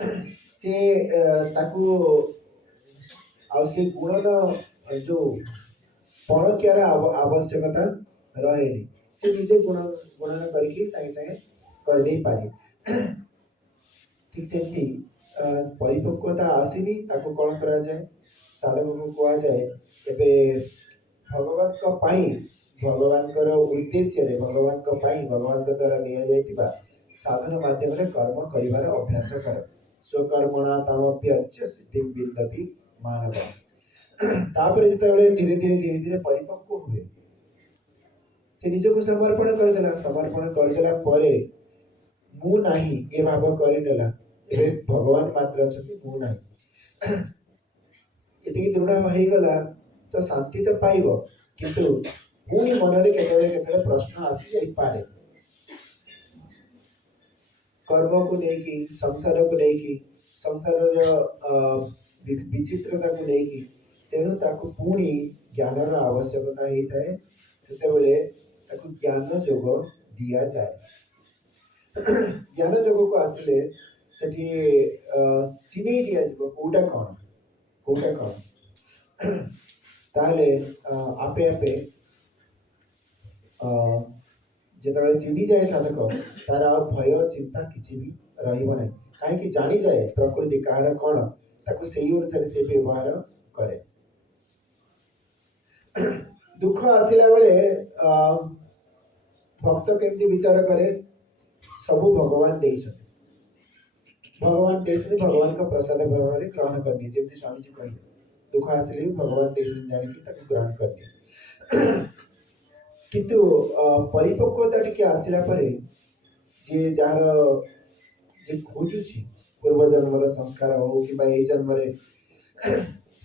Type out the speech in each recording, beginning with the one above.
से ताकू आ से गुणर जो परकियार आवश्यकता रहे से निजे गुणन करके सागे सागे कर दे पारे। ठीक से परिपक्वता आसीनी ताको कौन करा जाए साधक को कहा जाए एबे भगवान का पाई भगवान कर उद्देश्य रे भगवान का पाई भगवान का द्वारा निया जाइतिबा साधन माध्यम रे कर्म करिवार अभ्यास कर स्वकर्मणा तामप्यच्च सिद्धि विन्दति मानव। तापर जेतेबेले धीरे धीरे परिपक्व हुए से निजको समर्पण कर देला परे मु नाही ये भाव करदेला ए भगवान मात्र अछंती मु नाही एतिकी दृढ़ हो गला तो शांति तो पाइब किंतु पुणी मन रे केते प्रश्न आसी जाई पारे कर्म को लेकी संसार को लेकी संसार विचित्रता को लेकी तेणु ताकू पुणी ज्ञानर आवश्यकता होता है सेतेबेले ताकू ज्ञान जोग दिया जाए। ज्ञान जोग को आसिले सेठी चिन्ह दिया जिवो कोटा कौन ताले आपे आपे जेतबेले चिन्ह जाए साधक तार भय चिंता किसी भी रहिबो नहीं कहीं जानी जाए प्रकृति कार कौन ताकू सही अनुसार से व्यवहार करे। दुख आसिला बेले भक्त केमती विचार करे सबू भगवान भगवान का प्रसाद भाव ग्रहण करनी जमी स्वामी जी कहे दुख आसिले भी भगवान जानिक ग्रहण करनी किंतु परिपक्वता टिके आसिला परे जे जार जे खोजुची पूर्व जन्मर संस्कार हो कि ए जन्म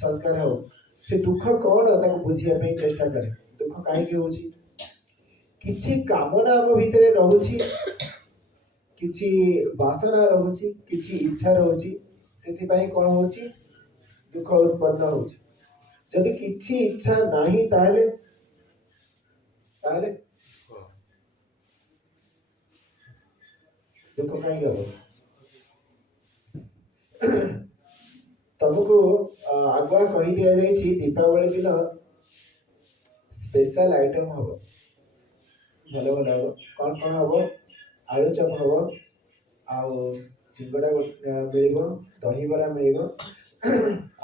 संस्कार हो से दुख कौन ताको बुझिया पे चेष्टा करे दुख काहे के होची किछि कामना आम भितरे रहउची किछि वासना रहउची किछि इच्छा रहउची सेति पई कोन होची दुख उत्पन्न होची जदि किछि इच्छा नाही ताले ताले दुख काहे के तुमको आगुआ कही दिया जाइए दीपावली दिन स्पेशल आइटम हम भल भल हम कौन कौन हम आलू चप हम आउ सिंगड़ा मिल दहीबरा मिल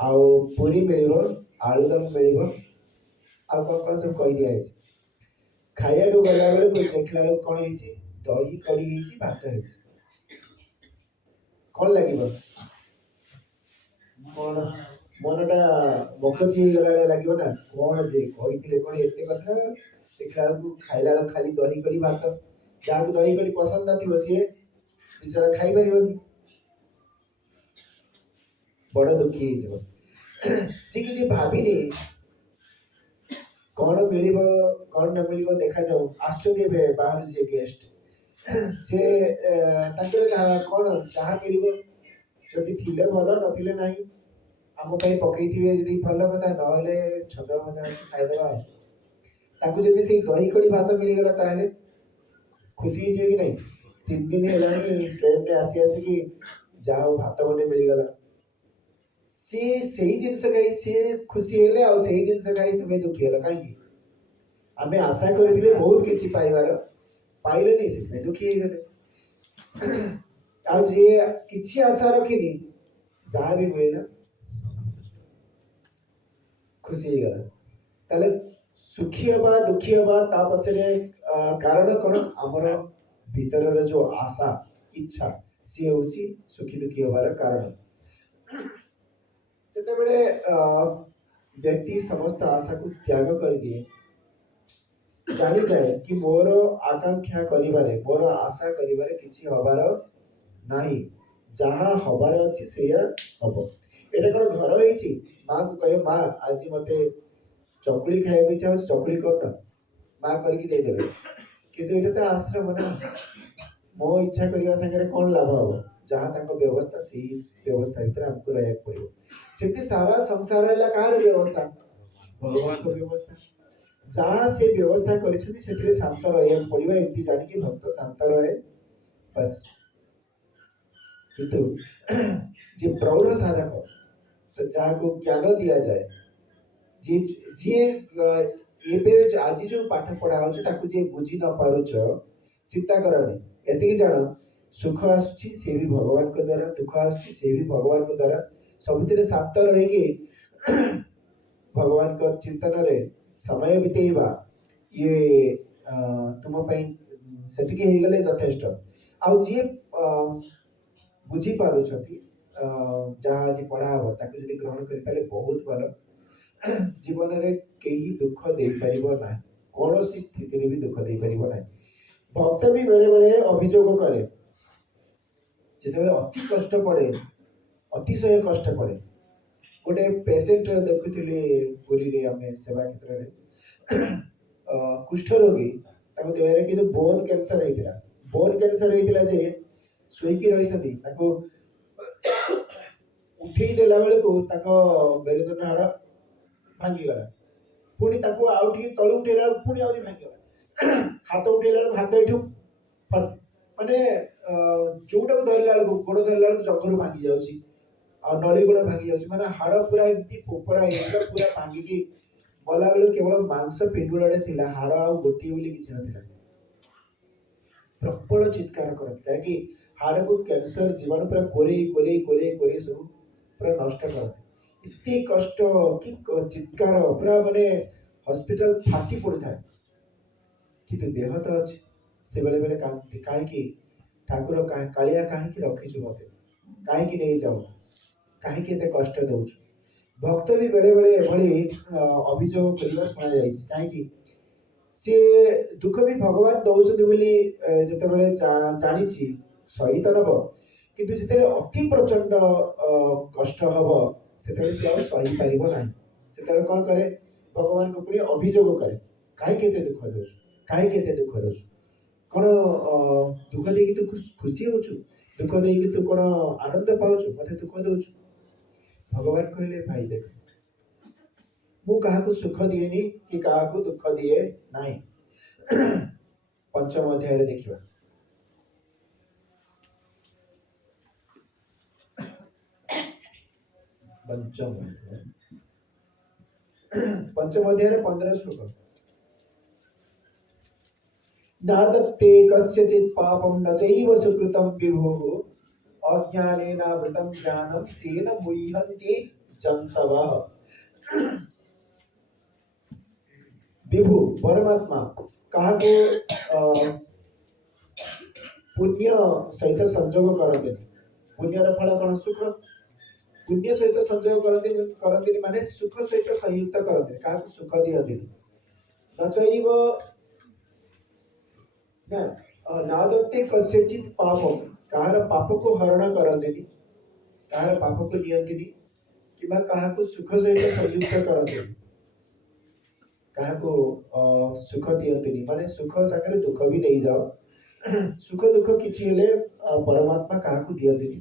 आउ पूरी मिल आलूदम मिल आ कौन कौन सब कही दिया खाया को गला बेले देखला बेले कौन है दही कड़ी है भात है कौन लगे कौन मनटा मखची गला लगे ना कौन जे कही कौन एत कथा देखला खाइला खाली दही कड़ी भात जहाँ को दही कड़ी पसंद ना सी बेचारा खाई पार बड़ दुखी जी कि भाविनी कौन मिल कौन न मिल देखा जाऊ आश्चर्य बाहर जे गेस्ट से कौन जहाँ मिल जदि थिले भल नथिले नाही आम पे पकईथिबे जदि भल कथा नहले छद मजा खाइदेबा ताकू जदि से दही कड़ी भात मिलगला ताहले खुशी जे कि नहीं 3 दिन हेलानी ट्रेन रे आसी आसी कि जाओ भात बने मिलगला से सही जिनस गाई से खुशी हेले आ सही जिनस गाई तुमे दुखी हेला काई आमे आशा करथिले बहुत किछि पाइबार पाइले नहीं से दुखी हे गेले आ जे किछि आशा रखिनी जहाँ भी मिलला खुशी हे गला ताले सुखी हवा दुखी हवा ता पछरे कारण कोन हमर भीतर जो आशा इच्छा सी होची सुखी दुखी हवार कारण जते बेले व्यक्ति समस्त आशा को त्याग कर दिए जानी जाए कि मोर आकांक्षा करिबारे मोर आशा करिबारे किछि हबार नाही जहाँ हबार अछि सेया हबो एटा कोन घर होईची मां को कहे मां आज मते चकुली खाए इच्छा हो चकुली कर मां करके दे देबे किंतु एटा तो आश्रम ना मो इच्छा करबा संगे कोन लाभ हो जहाँ तक व्यवस्था से व्यवस्था भीतर हमको रहया पड़ो सेते सारा संसार है कार व्यवस्था भगवान को व्यवस्था जहाँ से व्यवस्था करिसथि सेते शांत रहया पड़ो एमती जानि कि भक्त शांत रहे बस କିନ୍ତୁ ଯେ ପ୍ରୌଢ଼ ସାଧକ ତ ଯାହାକୁ ଜ୍ଞାନ ଦିଆଯାଏ जी जी ଏବେ ଆଜି ଯୋଉ ପାଠ ପଢା ହଉଛି ତାକୁ ଯିଏ ବୁଝି ନ ପାରୁଛ ଚିନ୍ତା କରନି, ଏତିକି ଜାଣ ସୁଖ ଆସୁଛି ସେ ବି ଭଗବାନଙ୍କ ଦ୍ୱାରା, ଦୁଃଖ ଆସୁଛି ସେ ବି ଭଗବାନଙ୍କ ଦ୍ୱାରା। ସବୁଥିରେ ଶାନ୍ତ ରହିକି ଭଗବାନଙ୍କ ଚିନ୍ତନରେ ସମୟ ବିତେଇବା ଇଏ ତୁମ ପାଇଁ ସେତିକି ହେଇଗଲେ ଯଥେଷ୍ଟ। ଆଉ ଯିଏ ବୁଝି ପାରୁଛନ୍ତି ଯାହା ଆଜି ପଢା ହବ ତାକୁ ଯଦି ଗ୍ରହଣ କରିପାରିଲେ ବହୁତ ଭଲ। ଜୀବନରେ କେହି ଦୁଃଖ ଦେଇପାରିବ ନାହିଁ, କୌଣସି ସ୍ଥିତିରେ ବି ଦୁଃଖ ଦେଇପାରିବ ନାହିଁ। ଭକ୍ତ ବି ବେଳେ ବେଳେ ଅଭିଯୋଗ କରେ, ଯେତେବେଳେ ଅତି କଷ୍ଟ ପଡେ, ଅତିଶୟ କଷ୍ଟ ପଡେ। ଗୋଟେ ପେସେଣ୍ଟ ଦେଖୁଥିଲି ପୁରୀରେ ଆମେ ସେବା କ୍ଷେତ୍ରରେ, କୁଷ୍ଠ ରୋଗୀ, ତାଙ୍କ ଦେହରେ କିନ୍ତୁ ବୋନ୍ କ୍ୟାନ୍ସର ହେଇଥିଲା। ବୋନ୍ କ୍ୟାନ୍ସର ହେଇଥିଲା ଯେ ଶୋଇକି ରହିଛନ୍ତି, ତାକୁ ଉଠେଇ ଦେଲା ବେଳକୁ ତାଙ୍କ ମେରୁଦଣ୍ଡ ହାଡ଼ ଭାଙ୍ଗିଗଲା, ପୁଣି ତାକୁ ଆଉ ଟିକେ ତଳୁ ଉଠେଇଲା ବେଳକୁ ପୁଣି ଆହୁରି ଭାଙ୍ଗିଗଲା, ହାତ ଉଠେଇଲା ବେଳକୁ ହାତ ଏଠୁ ମାନେ ଯୋଉଟାକୁ ଧରିଲା ବେଳକୁ ଗୋଡ଼ ଧରିଲା ବେଳକୁ ଜଙ୍ଘରୁ ଭାଙ୍ଗି ଯାଉଛି, ଆଉ ନଳି ଗୋଡ଼ ଭାଙ୍ଗି ଯାଉଛି, ମାନେ ହାଡ଼ ପୁରା ଏମିତି ପୋପରା ହେଇଥିଲା, ପୁରା ଭାଙ୍ଗିକି ଗଲା ବେଳକୁ କେବଳ ମାଂସ ପିଣ୍ଡୁଳାଟେ ଥିଲା, ହାଡ଼ ଆଉ ଗୋଟିଏ ବୋଲି କିଛି ନଥିଲା। ପ୍ରବଳ ଚିତ୍କାର କରନ୍ତି, କାହିଁକି ହାଡ଼କୁ କ୍ୟାନ୍ସର ଜୀବାଣୁ ପୁରା କୋରେଇ କୋରେଇ କୋରେଇ କୋରେଇ ସବୁ ପୁରା ନଷ୍ଟ କରନ୍ତି। ଏତେ କଷ୍ଟ କି ଚିତ୍କାର, ପୁରା ମାନେ ହସ୍ପିଟାଲ ଫାଟି ପଡିଥାଏ। କିନ୍ତୁ ଦେହ ତ ଅଛି, ସେ ବେଳେ ବେଳେ କାନ୍ଦନ୍ତି, କାହିଁକି ଠାକୁର କାଳିଆ କାହିଁକି ରଖିଛୁ, ମତେ କାହିଁକି ନେଇଯାଉ, କାହିଁକି ଏତେ କଷ୍ଟ ଦଉଛୁ। ଭକ୍ତ ବି ବେଳେ ବେଳେ ଏଭଳି ଅଭିଯୋଗ କରିବା ଶୁଣାଯାଇଛି, କାହିଁକି ସିଏ ଦୁଃଖ ବି ଭଗବାନ ଦଉଛନ୍ତି ବୋଲି ଯେତେବେଳେ ଜାଣିଛି ସହିତ ନବ, କିନ୍ତୁ ଯେତେବେଳେ ଅତି ପ୍ରଚଣ୍ଡ କଷ୍ଟ ହବ ସେତେବେଳେ ସେ ଆଉ ସହିପାରିବ ନାହିଁ। ସେତେବେଳେ କଣ କରେ, ଭଗବାନଙ୍କ ଉପରେ ଅଭିଯୋଗ କରେ, କାହିଁକି ଏତେ ଦୁଃଖ ଦଉଛୁ, କାହିଁକି ଏତେ ଦୁଃଖ ଦଉଛୁ, କଣ ଦୁଃଖ ଦେଇକି ତୁ ଖୁସି ହଉଛୁ, ଦୁଃଖ ଦେଇକି ତୁ କଣ ଆନନ୍ଦ ପାଉଛୁ, ମତେ ଦୁଃଖ ଦଉଛୁ। ଭଗବାନ କହିଲେ, ଭାଇ ଦେଖ, ମୁଁ କାହାକୁ ସୁଖ ଦିଏନି କି କାହାକୁ ଦୁଃଖ ଦିଏ ନାହିଁ। ପଞ୍ଚମ ଅଧ୍ୟାୟରେ ଦେଖିବା, पंचम अध्याय 15 श्लोक। नादत्ते कस्यचित् पापं न चैव सुकृतं विभुः अज्ञानेनावृतं ज्ञानं तेन मुह्यन्ति जन्तवः। विभु परमात्मा काहाको पुण्य सहित संयोग करते, पुण्यर फल कौन सुख, पुण्य सहित संयोग करते माने सुख सहित संयुक्त करते, क्या सुख दियंती नचैव नादत्ते कस्यचित् पापं, कहार पाप को हरण करते, कहार पाप को नियंती किंबा कहाको सुख सहित संयुक्त करते, कहाको सुख दियंती माने सुख सागर दुख भी नहीं जाओ, सुख दुख किसी हेले परमात्मा कहाको दियंती,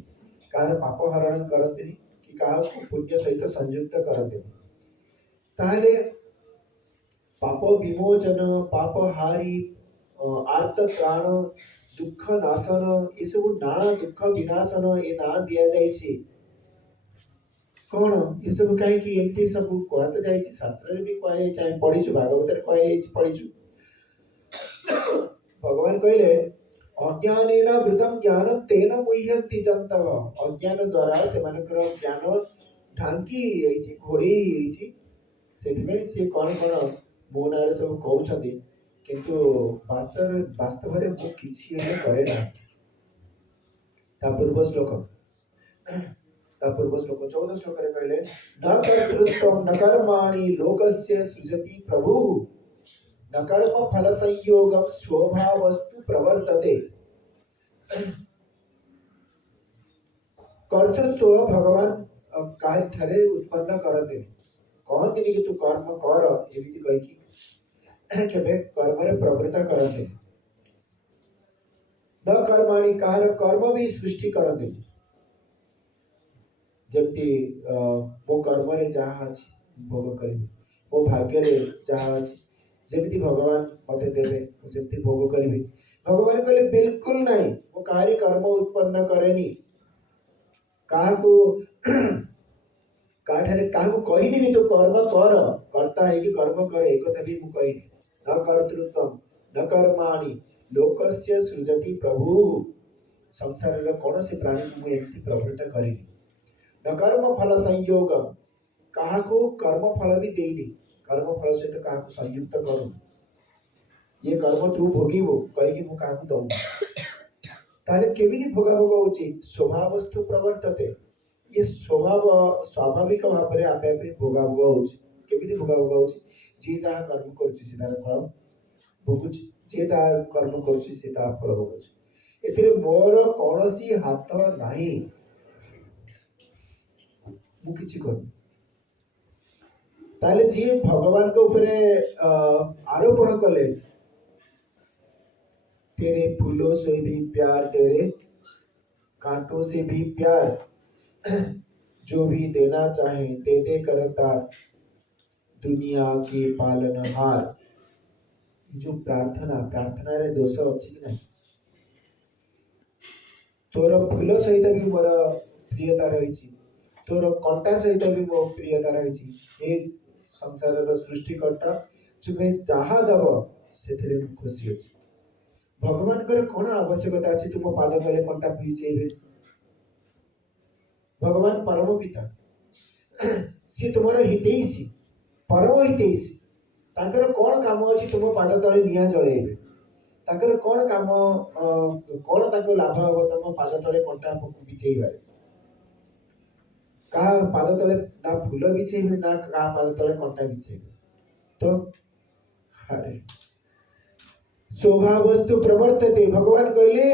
कहार पाप हरण करते कि कहाको पुण्य सहित संयुक्त करते। ताहले पाप विमोचन, पाप हारी, आर्त त्राण, दुख नाशन, ये सब ना दुख विनाशन ये ना दिया जाइए कौन, ये सब कहीं एमती सब कहते जाए, शास्त्र भी कह पढ़ीचु, भागवत कह पढ़ीचु। भगवान कहले अज्ञानेन वृतं ज्ञानं तेन मुह्यन्ति जन्तवः, अज्ञान द्वारा से मानकर ज्ञान ढांकी होइछि, घोड़ी होइछि, सेथिमे से कोन कोन मो नारे सब कहउछन्ति, किंतु वास्तव रे मु किछि हेले करे ना। ता पूर्व श्लोक 14 श्लोक रे कहले न कर्तृत्वं न कर्माणि लोकस्य सृजति प्रभुः न कर्म फल संयोगम स्वभावस्तु प्रवर्तते। कर्तृत्व भगवान कार्य ठारे उत्पन्न करते, कहते कि तू कर्म कर एमिति कहि केबे कर्म रे प्रवृत्त करते, न कर्माणि कार कर्म भी सृष्टि करते, जमती मो कर्म रे जहाँ अछि भोग करी, मो भाग्य रे जहाँ अछि जेमिति भगवान मते देवे सेमति भोग करी। भगवान कहले बिल्कुल नहीं, वो कार्य कर्म उत्पन्न करेनी, କାହାକୁ କାହାଠାରେ କାହାକୁ କହିନି ବି ତୁ କର୍ମ କର, କର୍ତ୍ତା ହେଇକି କର୍ମ କର, ଏ କଥା ବି ମୁଁ କହିନି। न कर्तृत्वम न कर्माणि लोकस्य सृजति प्रभु। संसार कौन से प्राणी को एमती प्रवृत्त करेगी। न कर्म फल संयोग, काहाको कर्म फल भी देनी, कर्म फल सहित काहाको संयुक्त करूँ, ये कर्म तू भोगिबो कहीकि मु काहाको दऊ, ताले केमिति भोगा भोग होची, स्वभावस्थु प्रवर्तते, ये स्वभाव स्वाभाविक भाव में आपे आपे भोगा भोग होची। केमिति भोगा भोग होची, जे जहाँ कर्म करुची से तार फल भोगुची, जे तार कर्म करुची से तार फल भोगुची। एथिरे मोर कौनसी हाथ नाही, मु किछि करू। ताले जी भगवान के ऊपरे आरोपण कले, तेरे फूलों से भी प्यार, तेरे कांटों से भी प्यार, जो भी देना चाहे दे दे करता दुनिया के पालनहार। जो प्रार्थना प्रार्थना रे दोष अच्छी कि नहीं, तोर फूल सहित भी मोर प्रियता रही, तोर कंटा सहित भी मो प्रियता रही। ये संसार सृष्टिकर्ता तुम्हें जहाँ दब से खुशी अच्छी। भगवान कर कौन आवश्यकता अच्छी तुम पाद तले कंटा पीछे। भगवान परम पिता, सी तुम हितैषी, परम हितैषी, तांकर कौन काम अच्छी तुम पाद तले निया जलैबे, तांकर कौन काम कौन ताको लाभ हम तुम पाद तले कंटा बिछेबारे। का पाद तले ना फूल बिछेबे ना का पाद तले कंटा बिछेबे। तो अरे स्वभावस्तु प्रवर्तते, भगवान कहले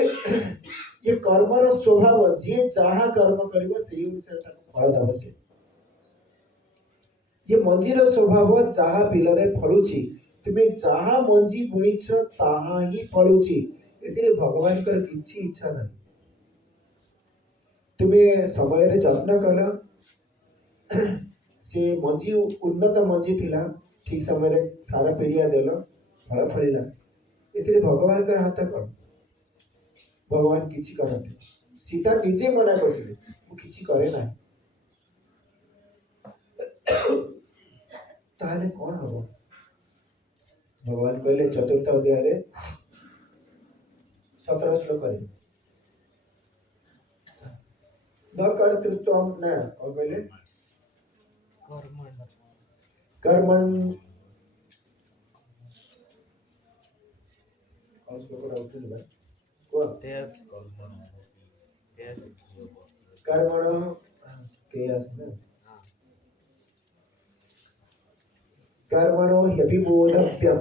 ये कर्मर स्वभाव, जे जहाँ कर्म करिबो सेही अनुसार ताको फल दब से। ये मंजीर स्वभाव जहाँ बिलरे फलुची, तुम्हें जहाँ मंजी बुणीच ताहा ही फलुची। एथिरे भगवान कर किछि इच्छा नहीं। तुम्हें समय रे जत्न कल, से मंजी उन्नत मंजी थिला, ठीक समय रे सारा पीड़िया देल, फल फलिला। एथिरे भगवान कर हाथ कौन, भगवान किछि करते। सीता निजे मना करथिले, मु किछि करे ना, ताले कौन हबो। भगवान कहले चतुर्थ अध्याय रे 17 श्लोक करे, न कर्तृत्वम न, और कहले कर्मण और श्लोक राउत ले को कर्मण केयस न कर्मणो ह्यपि बोधव्यम,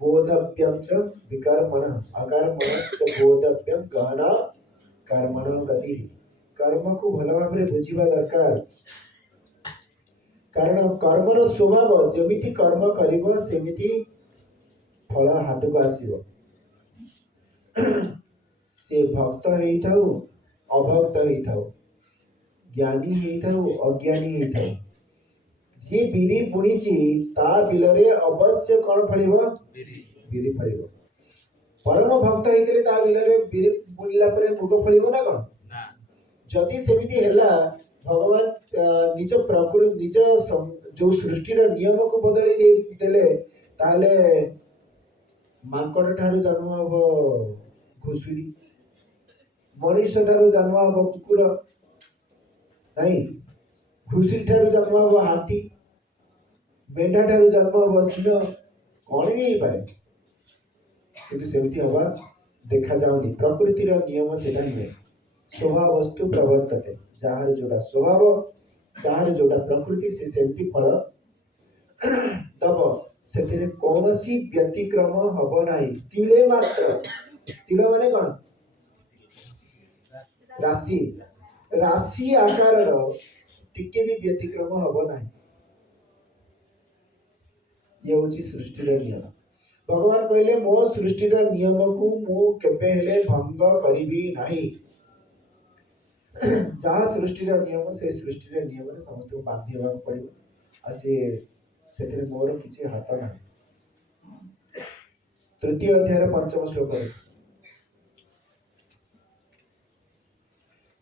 बोधव्यम च विकर्मण, अकर्मण च बोधव्यम गहना कर्मण गति। कर्म को भल भाव में बुझिबा दरकार, कारण कर्मर स्वभाव जेमिति कर्म करिबो सेमिति फल हाथ को आसीबो। से भक्त हेई थाउ अभक्त हेई थाउ, ज्ञानी हेई थाउ अज्ञानी हेई थाउ, जे बिरी बुणीची ता बिलरे अवश्य कौन फलिबो, बिरी फलिबो। परम भक्त हेइतले ता बिलरे बिरी बुणीला परे मुग फलिबो ना कोन ना। जदि सेमिति हेला, भगवान निज प्रकृति निज जो सृष्टि रो नियम को बदली देले, ताले मांकड़ ठारू जन्म हबो घुसुरी, मनीष ठारू जन्म हबो कुकुर, नहीं घुसुरी ठारू जन्म हबो हाथी, मेढा ठारू जन्म हबो सिंह, कौन भी पाए। किंतु सेमिति हवा देखा जाउनी, प्रकृतिर नियम सेटा नुहे। स्वभाव वस्तु प्रवर्तते, जहाँ जोड़ा स्वभाव, जहाँ जोड़ा प्रकृति से सेमिति फल दब, सेथिरे कौनसी व्यतिक्रम हबो नाही। तिले मात्र, तिल माने कौन, राशि, राशि आकार टिके भी व्यतिक्रम हबो नाही। ये होची सृष्टि रो नियम। भगवान कहले मो सृष्टि रो नियम को मु केबे हेले भंग करिबी नाही। जहाँ सृष्टि रो नियम, से सृष्टि रो नियम रे समस्त को बांधी हेबा पड़िबो, आ से मोर किसी हाथ ना। तृतीय अध्याय 5 श्लोक,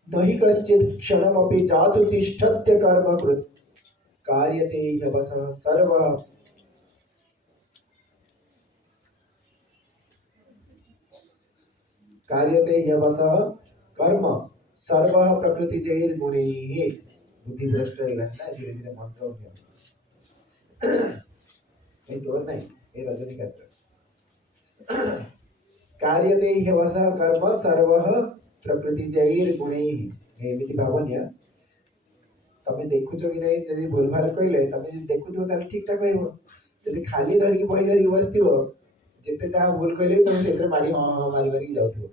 नहि कश्चित् क्षणमपि जातु तिष्ठत्य कर्म कृत् कार्यते ह्यवसः सर्वः कार्यते ह्यवसः कर्म सर्वः प्रकृतिजैर्गुणैः बुद्धि भ्रष्ट ना धीरे धीरे मंत्र हो गया नहीं तो नहीं ये रजनीकांत कार्यते ह्यवसः कर्म सर्वः प्रकृतिजैर्गुणैः एमिति भावनीय तमे देखुछ कि नहीं जदि भूल भाल कहले तमे जदि देखुथिबो ताले ठीक ठाक कहबो जदि खाली धरिकी बही धरिकी बसथिबो जेते जहाँ भूल कहले तमे सेतरे मारी हाँ मारी मारी जाउथिबो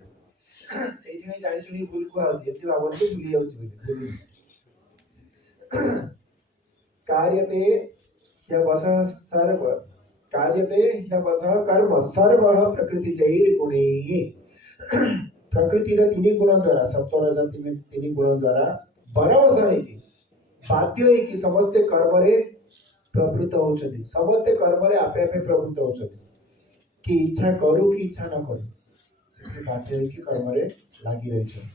ସେଇଠି ପାଇଁ ଜାଣି ଶୁଣି ଭୁଲ କୁହାହଉଛି ଏମିତି ଭାବନ୍ତି ଭୁଲି ଯାଉଛି ବୋଲି कार्यते ह्यवसः सर्व कार्यते ह्यवसः कर्म सर्वः प्रकृतिजैर्गुणैः प्रकृतिर तीन गुण द्वारा सत्वरज तीन गुण द्वारा बरवश ହେଇକି बाध्य ହେଇକି ସମସ୍ତେ କର୍ମରେ ପ୍ରବୃତ୍ତ ହଉଛନ୍ତି ସମସ୍ତେ କର୍ମରେ ଆପେ ଆପେ ପ୍ରବୃତ୍ତ ହଉଛନ୍ତି କି ଇଚ୍ଛା କରୁ କି ଇଚ୍ଛା ନ କରୁ ସେଥିରେ ବାଧ୍ୟ ହେଇକି କର୍ମରେ ଲାଗି ରହିଛନ୍ତି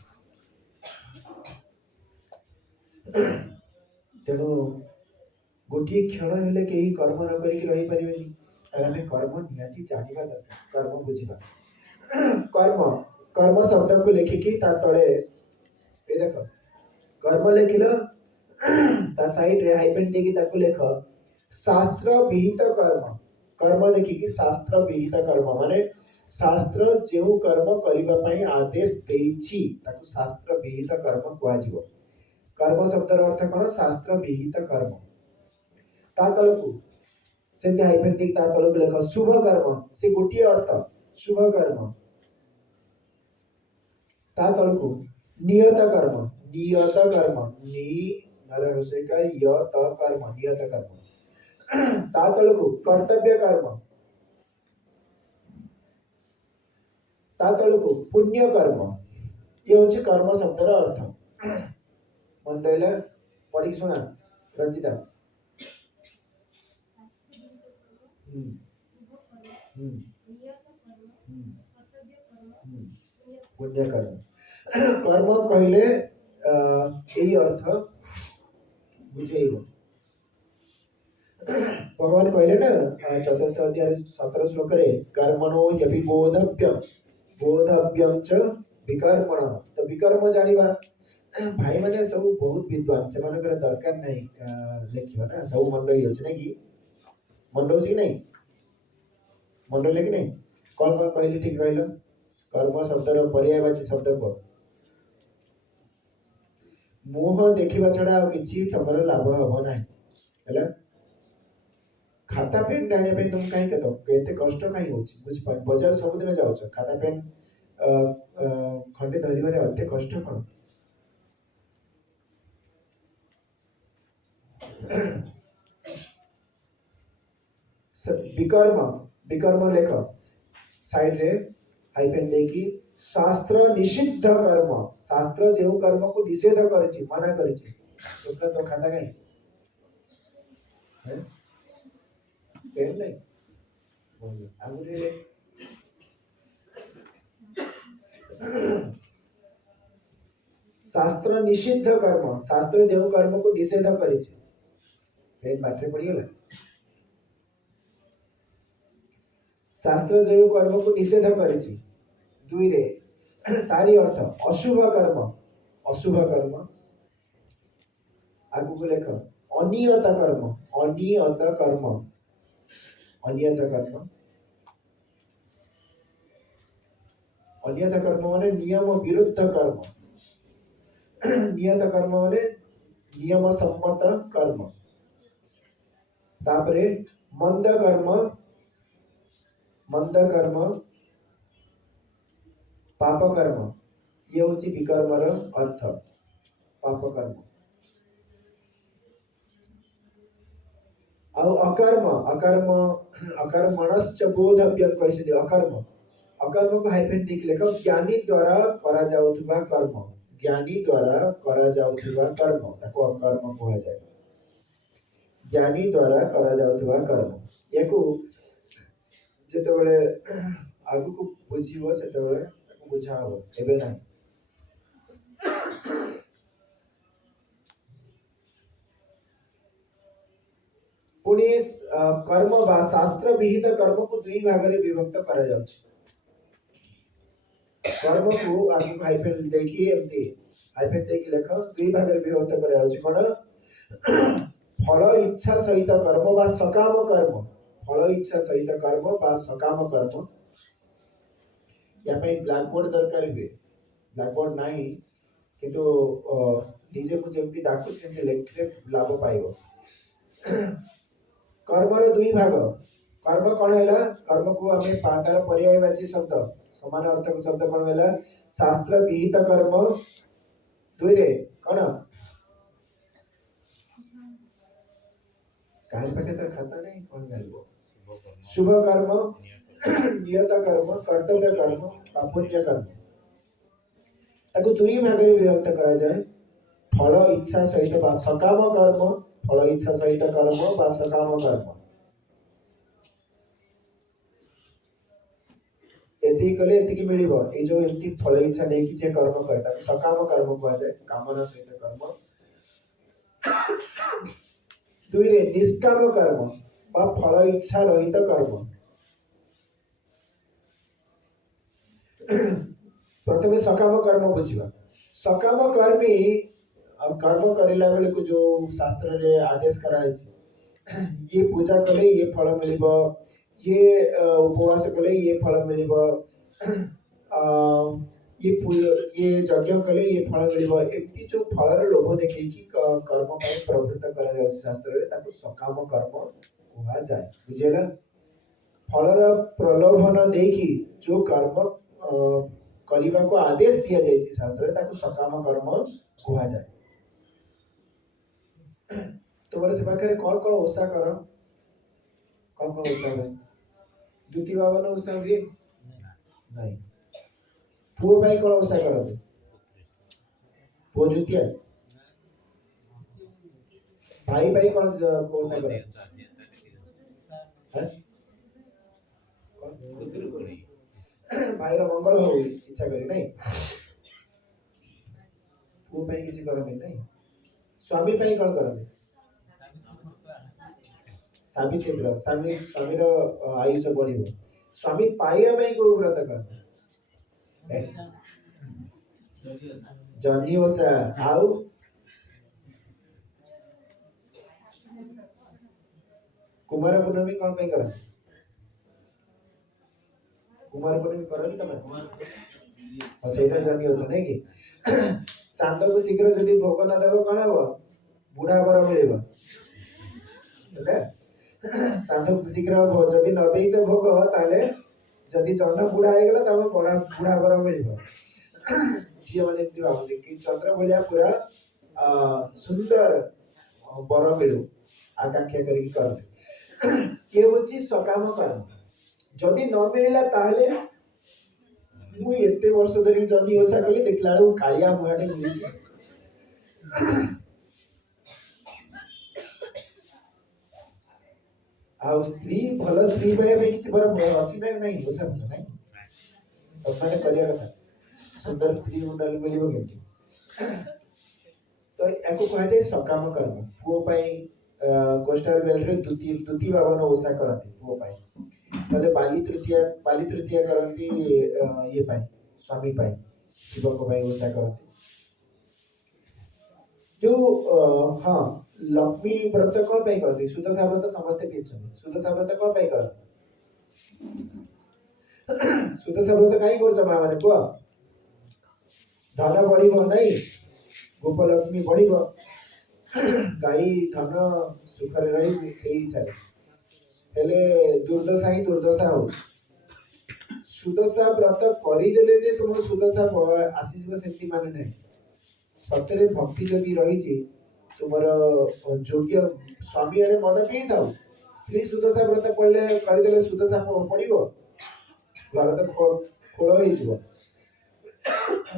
ତେଣୁ गोटे क्षण हेले कहीं कर्म न करें कर्म निहाती जाना दरकार कर्म बुझा कर्म कर्म शब्द को लिखिकी तले ये देख कर्म लिखिल साइड रे हाइपेन देकी लेख शास्त्र विहित कर्म कर्म देखिकी शास्त्र विहित कर्म माने शास्त्र जो कर्म करने आदेश देछि ताकू शास्त्र विहित कर्म कह कर्म शब्दर अर्थ कौन शास्त्र विहित कर्म तातलकु सेंते हाइफेन देख तातलकु लेख शुभ कर्म से गोटे अर्थ शुभ कर्म तातलकु नियत कर्म नि नरहसे का यत कर्म नियत कर्म तातलकु कर्तव्य कर्म तातलकु पुण्य कर्म ये होची कर्म शब्दर अर्थ मन रहला पढ़ी सुना रंजिता पुण्य कर्म कर्म कहले यही अर्थ बुझेइब भगवान कहले ना चतुर्थ अध्याय 17 श्लोक रे कर्मणो यपि बोधव्यम च विकर्मण तो विकर्म जानिबा भाई माने सब बहुत विद्वान से माने दरकार नहीं लिखिबा ना सब मन रही होछ नै कि मन रही नहीं मन रही कि नहीं कौन कौन कहली ठीक कहल कर्म शब्दर पर्यायवाची शब्द को मुह देखिबा छडा किछि तमर लाभ हबो नाही हैला खाता पेन डाणे पे तुम काई कतो केते कष्ट काई होछि बुझ पाइ बाजार सब दिन जाउछ खाता पेन खंडे धरिबारे अते कष्ट कोन विकर्म विकर्म लेख साइड रे हाइफेन देकी शास्त्र निषिद्ध कर्म शास्त्र जो कर्म को निषेध करछि मना करछि तुमने तो खाता काई है पेन नहीं आगुरे शास्त्र निषिद्ध कर्म शास्त्र जो कर्म को निषेध करछि पेन बाटरे पड़ी गला शास्त्र जो कर्म को निषेध करेछि दुई रे तारी अर्थ अशुभ कर्म आगु को लेख अनियत कर्म अनियत कर्म माने नियम विरुद्ध कर्म नियत कर्म माने नियम सम्मत कर्म तापरे मंद कर्म पाप कर्म ये होची विकर्मर अर्थ पाप कर्म आउ अकर्मणश्च बोधव्यम कहिसि अकर्म को हाइफेन टिक लेख ज्ञानी द्वारा करा जाउथबा कर्म ताको अकर्म कहा जाय ज्ञानी द्वारा करा जाउथबा कर्म याकू जेतेबेले आगु को बुझिबो सेतेबेले ताको बुझा हो एबे नाही पुणी कर्म बा शास्त्र विहित कर्म को दुई भाग में विभक्त करा जाउछि। कर्म को आगे हाइफेन देखिए एमती हाइफेन देखि लेख दुई भाग में विभक्त करा जाउछि। कोन फल इच्छा सहित कर्म बा सकाम कर्म, फल इच्छा सहित कर्म बा सकाम कर्म या पे ब्लैक बोर्ड दरकार हुए, ब्लैक बोर्ड नाही किंतु निजे को जेमती डाकु सेमती लेखले लाभ पाइबो। कर्मर दुई भाग, कर्म कौन है कर्म को आम तार पर्यायवाची शब्द समान अर्थ को शब्द कौन है शास्त्र विहित कर्म दुई रे कौन कहीं पटे तो खाता नहीं कौन जानिबो शुभ कर्म नियत कर्म कर्तव्य कर्म पुण्य कर्म ताको दुई भाग में विभक्त करा जाए। फल इच्छा सहित बा सकाम कर्म, फल इच्छा सहित कर्म बा सकाम कर्म एति कले एति की मिलिबो। ए जो एति फल इच्छा नहीं कि जे कर्म करे ताको सकाम कर्म कहा जाए, कामना सहित कर्म। दुई रे निष्काम कर्म बा फल इच्छा रहित कर्म। प्रथमे सकाम कर्म बुझिबा। सकाम कर्मी कर्म करिला बेले को जो शास्त्र रे आदेश करा है ये पूजा कले ये फल मिलिबो, ये उपवास कले ये फल मिलिबो, ये यज्ञ कले ये फल मिलिबो, एमती जो फलर लोभ देखै कि कर्म पय प्रवृत्त करा जाय शास्त्र रे ताको सकाम कर्म कहा जाय। बुझिला फलर प्रलोभन देखि जो कर्म करिबा को आदेश दिया जाय शास्त्र रे ताको सकाम कर्म कहा जाय। तुम्हारे से पाखे कौन कौन ओषा कर कौन कौन ओषा है द्वितीय बाबन ओषा हुए नहीं पुओ भाई कौन ओषा कर पुओ द्वितीय भाई भाई कौन ओषा कर भाई मंगल हो इच्छा करी नहीं पुओ भाई किसी करते नहीं स्वामी पाई कौन करते सावित्री व्रत स्वामी स्वामीर आयुष बढ़िबो स्वामी पाइया पाई को व्रत करते जनी ओसा आउ कुमार पूर्णमी कौन पाई करते कुमार पूर्णमी करनी तमे और सेटा जनी ओसा नहीं कि चांद को शीघ्र जदि भोग न देव कौन हम बुढ़ा बर मिल चांद को शीघ्र जदि न दे भोग ताले जदि जन बुढ़ा हो गला तब बुढ़ा बर मिल झील मैंने भावती कि चंद्र भाया पूरा सुंदर बर मिलू आकांक्षा करते ये हूँ सकाम कर्म। जदि न मिलला ताले मु एते वर्ष धरी जनी ओषा कली देखला बेलू कालिया मुहाटे मिली आ स्त्री भल स्त्री पाए में किसी बर अछि ना नहीं ओषा नहीं तमाने करिया कथा सुंदर स्त्री मुंडल मिलिबो के तो एको कहा जाय सकाम कर्म। पुओ पाई कोस्टल बेल रे द्वितीय बाबन ओषा करते पुओ पाई तले बाली तृतीया करती ये पाई स्वामी पाई शिव को पाई ओषा करते जो हाँ लक्ष्मी व्रत कौन पाई करती सुदशा व्रत समस्ते पीछे सुदशा व्रत कौन पाई करते सुदशा व्रत कहीं कर माँ मैंने कह धन बढ़ नहीं गोपलक्ष्मी बढ़ गाई धन सुखरे रही से इच्छा हेले दुर्दशा ही दुर्दशा हो सुदशा व्रत करदेले जे तुम सुदशा आसीज से माने नहीं सतरे भक्ति जदि रही तुमर योग्य स्वामी आड़े मन पी था स्त्री सुदशा व्रत पड़े करदेले सुदशा पड़ो घर तो खोल हो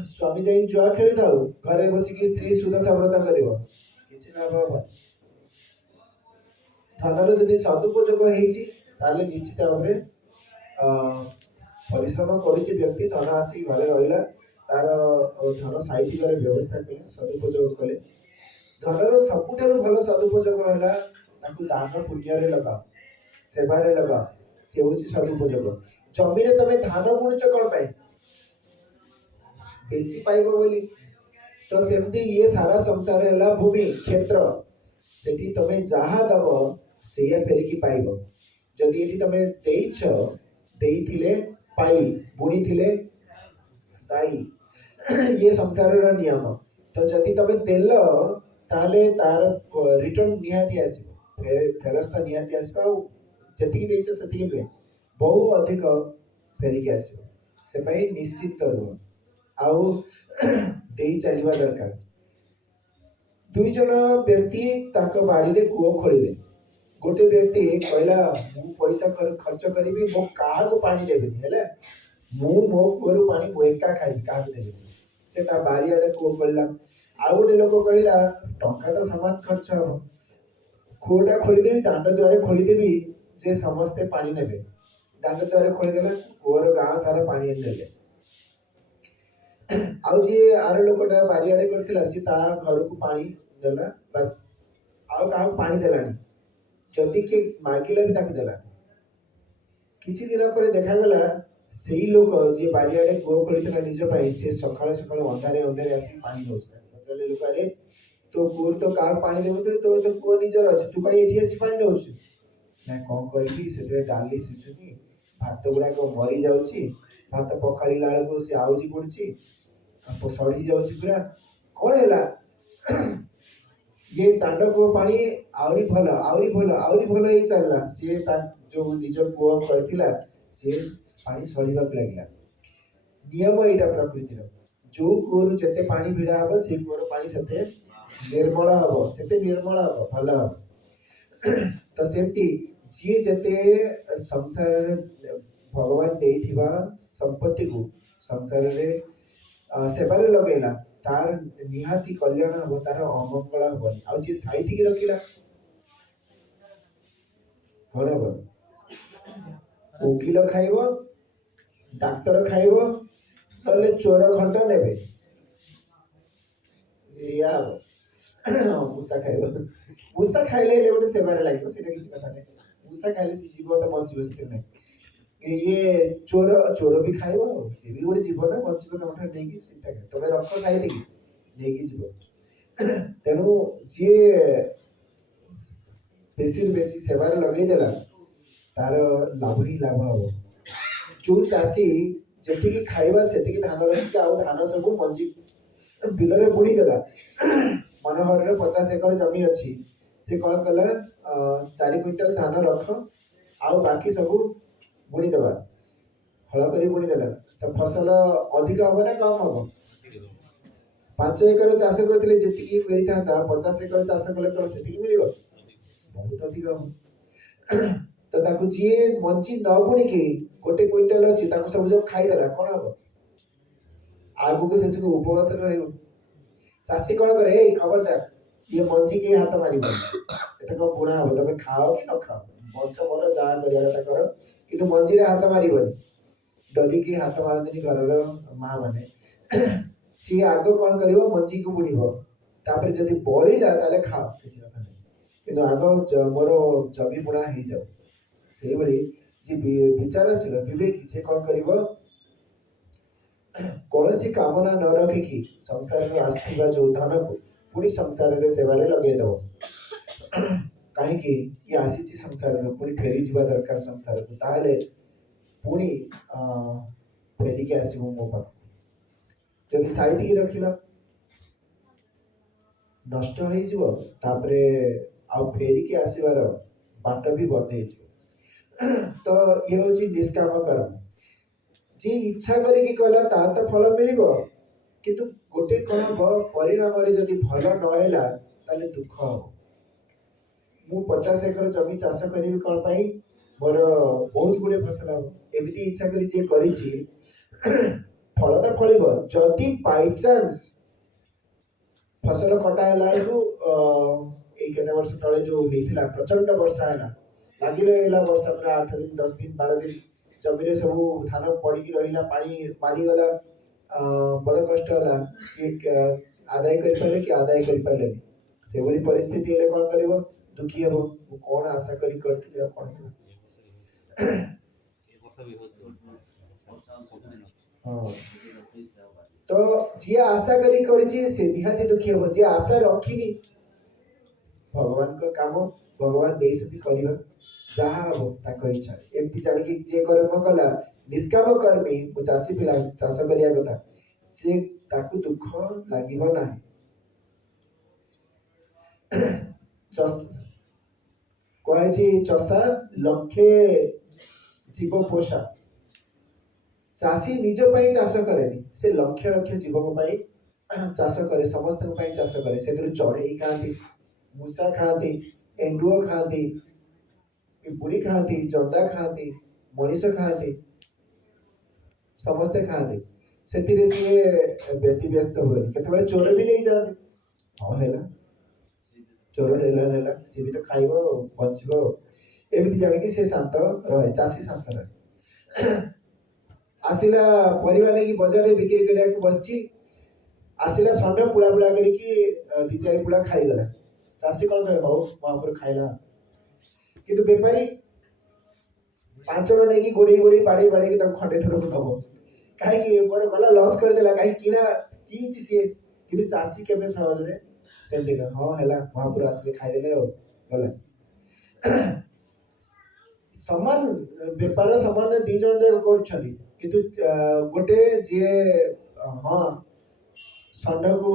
स्वामी जाई जुआ खेली था घरे बसिकी स्त्री सुदशा व्रत कर धनर जदि सदुपयोग होती निश्चित भाव में परिश्रम करुच्ची व्यक्ति धन आसिक घरे रहा तार धन साइटिकार व्यवस्था कले सदुपयोग कले धनर सबुठ भल सदुपयोग है ताकू दान पुण्य लगा सेवारे लगा से हूँ सदुपयोग जमी तुम धान बुणुच कौन पाई बेसी पाइब बोली तो सेमती ये सारा संसार है भूमि क्षेत्र सेठी तुम जहाँ दब से फेरिकी पाइब जदि ये तुम देइथिले पाई बुणी थिले दाई ये संसार नियम तो जदि तुम देल ताले तार रिटर्न निहाती आसीबो फेरस्ता निहाती आसीबो जति देइछ सेति नुहे बहु अधिक फेरिकी आसीबो से पई निश्चित रुह आउ देई चलिबा दरकार दुई जन व्यक्ति ताको बाड़ी रे कुओ खोलिले गोटे व्यक्ति कहला मु पैसा खर्च करी मो काहा को पानी देबेनी हेले मु मो कुओरु पानी मु एका खाइबी काहा को देबेनी से ता बारी आडे कुओ खोलला आउ गोटे लोक कहला टंका तो समान खर्च हो कुओटा खोलिदेवी दांड द्वारे खोलिदेवी जे समस्ते पानी नेबे दांड द्वारे खोलिदेला कुओर गाँ सारा पानी नेले आउ जी आर लोकटा बारी आडे करथिला सी ता घर को पानी देला बस आउ काहा पानी देलानी जदि के मागिले भी ताकि देला किछि दिन पर देखा गला सेही लोक जे बारी आडे कुओ खोलिथिला निज पाई से सकाळ सकाळ अंधारे अंधारे आसी पानी नौछला चले लुकारे तो कुओर तो कार पानी देबो तो तो कुओ निजर अछि तू काई एठी आसी पानी नौछु ना कोन करबी सेते डाली सिचुनी भात गुडा को मरी जाउछि भात पखाली लाल को से आउजी पड़छि आप सड़ी जाउछि पूरा कोन हैला ये तांड को पानी आवरी भल ही चलला से ता जो निज कुओ करथिला से पानी सड़ीबा लागला नियम एटा प्रकृतिर जो कुओरु जते पानी भिड़ा हबो से कुओर पानी सते निर्मल हबो सेते निर्मल हबो भल हबो तो सेमती जी जते संसार भगवान देइथिबा संपत्ति को संसार रे सेवारे लगेला तार निहाती कल्याण हबो तार अमंगल हबो आ जे साइड की रखिला कोन हबो वकील खाइबो डाक्टर खाइबो तले चोर घंटा नेबे या मुसा खाइबो मुसा खाइले ले गोटे सेवारे लागिबो सेटा किछ कथा नै मुसा खाइले से जीव त बचिबो से नै ये चोर चोर भी खाइबो से भी गोटे जीव ना बचिबो तमठा नै कि चिंता कर तबे रख साइड की नै कि जीव तेनु जे बेसी सेवारे लगेई देला तार लाभ ही लाभ हबो जो चासी जेतिकी खाइबा सेतिकी धान रखी आउ धान सब मंजी बिलरे बुणी देला मनोहर रे 50 एकड़ जमी अछि से कौन कला 4 क्विंटल धान रख आउ बाकी सब बुणी देबा हल करी बुणी देला तो फसल अधिक हबो ना कम हबो 5 एकड़ चाष करथिले जेतिकी मिली था 50 एकड़ चाष कले तो सेतिकी मिलिबो बहुत अधिक हबो तो ताकू जी मंजी न बुणी के गोटे क्विंटल अछि ताकू सब जब खाई देला कोन हबो आगु के शेष को उपवास रहिबो चासी कोन करे ए खबरदार ये मंजी के हाथ मारिबो एटा को बुणा हबो तबे खाओ कि न खाओ मंच बोल जा करिया कथा करो किंतु मंजी रे हाथ मारिबो डली के हाथ मारदेनी घरर मां माने सी आगो कोन करिवो मंजी को बुणीबो तापर जदी बळीला ताले खाओ किछि कथा नै किंतु आगो मोर जबी बुणा हे जाओ सेही बली जे विचारशील विवेक से कौन करिवो कौन सी कामना न रखिकी संसार में आस्थिबा जो धन को पूरी संसार रे सेवारे लगे दो काहे कि ये आसीची संसार में पूरी फेरी जीवा दरकार संसार को ताले पूरी फेरी के आसीबो मो पाख जदि साइड की रखिला नष्ट होई जीवो तापरे आ फेरी के आसीबार बाट भी बदे तो ये हूँ निष्काम कर्म जी इच्छा करी कला ता तो फल मिलिबो किंतु गोटे कौन हम परिणाम जदि भल नहला ताले दुख हम मु 50 एकड़ जमी चाष करी कौन पाई मोर बहुत गुड़े फसल हम एमती इच्छा करी जे करिछि फल तो फलिबो जदि बाय चांस फसल कटा हला को ए केते वर्ष तळे जो हेतिला प्रचंड वर्षा हला लागी रहला वर्षा पूरा 8 दिन 10 दिन 12 दिन जमीरे सब धान पड़ी रहा पानी मारी गला बड़ कष्ट है आदाय कर पारे कि आदाय कर पारे से भली परिस्थिति हेले कौन करिवो दुखी हे कौन आशा करी करथिले कौन हाँ तो जी आशा करी करिछि से निहाती दुखी हे जे आशा रखिनी भगवान का काम भगवान देशति करिबा जहाँ हम ताको इच्छा एमती जान कि जे कर्म कला निष्काम कर्मी मु चासी पिला चाष करिया कथा से ताकू दुख लागिबो नाही कहे चषा लक्षे जीव पोषा चाषी निज पाई चाष करेनि से लक्ष लक्ष जीवक पाई चाष करे समस्त पाई चाष करे से चढ़ई खाती मूषा खाती एंडुओ खाती पिपुड़ी खाती जंदा खाती मनीष खाती समस्ते खाती से व्यतिव्यस्त हुए केतबेले चोर भी नहीं जाते हाँ है चोर नेला सी भी तो खाइब बचब एमती जानिक से शांत रहे चाषी शांत रहे आसिला परिवार नहीं बजार में बिक्री करने बस आसिला षंड पुड़ा पुड़ा कर दी चार पुड़ा खाईगला चाषी कौन कहे हौ महापुर खाइला किंतु बेपारी पांच जन नहीं गोड़े गोड़े बाड़े बाड़े खंडे थर नब कहीं गला लस करदेला कहीं किना कि सी कि चाषी के सहज से हाँ है महापुर आसिले खाईदे गला समान बेपार समान दी जन जाक कर गोटे जी हाँ षंड को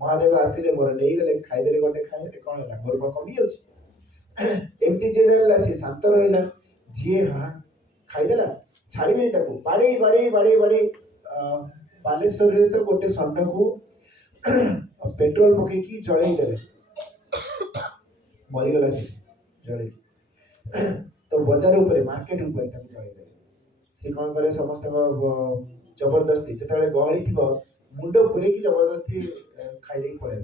महादेव आसिले मोर नहीं गले खाईदे गोटे खाइदे कौन है गोरबा कमी एमती जे जानला सी शांत रहिला जी हाँ खाईदेला छाड़बे ताको बाड़े बाड़े बाड़े बाड़े बालेश्वर रे तो गोटे षंड को पेट्रोल पकईकी जड़ई देले मरीगला सी जड़ई तो बाजार ऊपर मार्केट ऊपर ताको जड़ई देले सी कौन करे समस्त जबरदस्ती जेतबेले गहली थी मुंड पुरे की जबरदस्ती खाई दे पड़े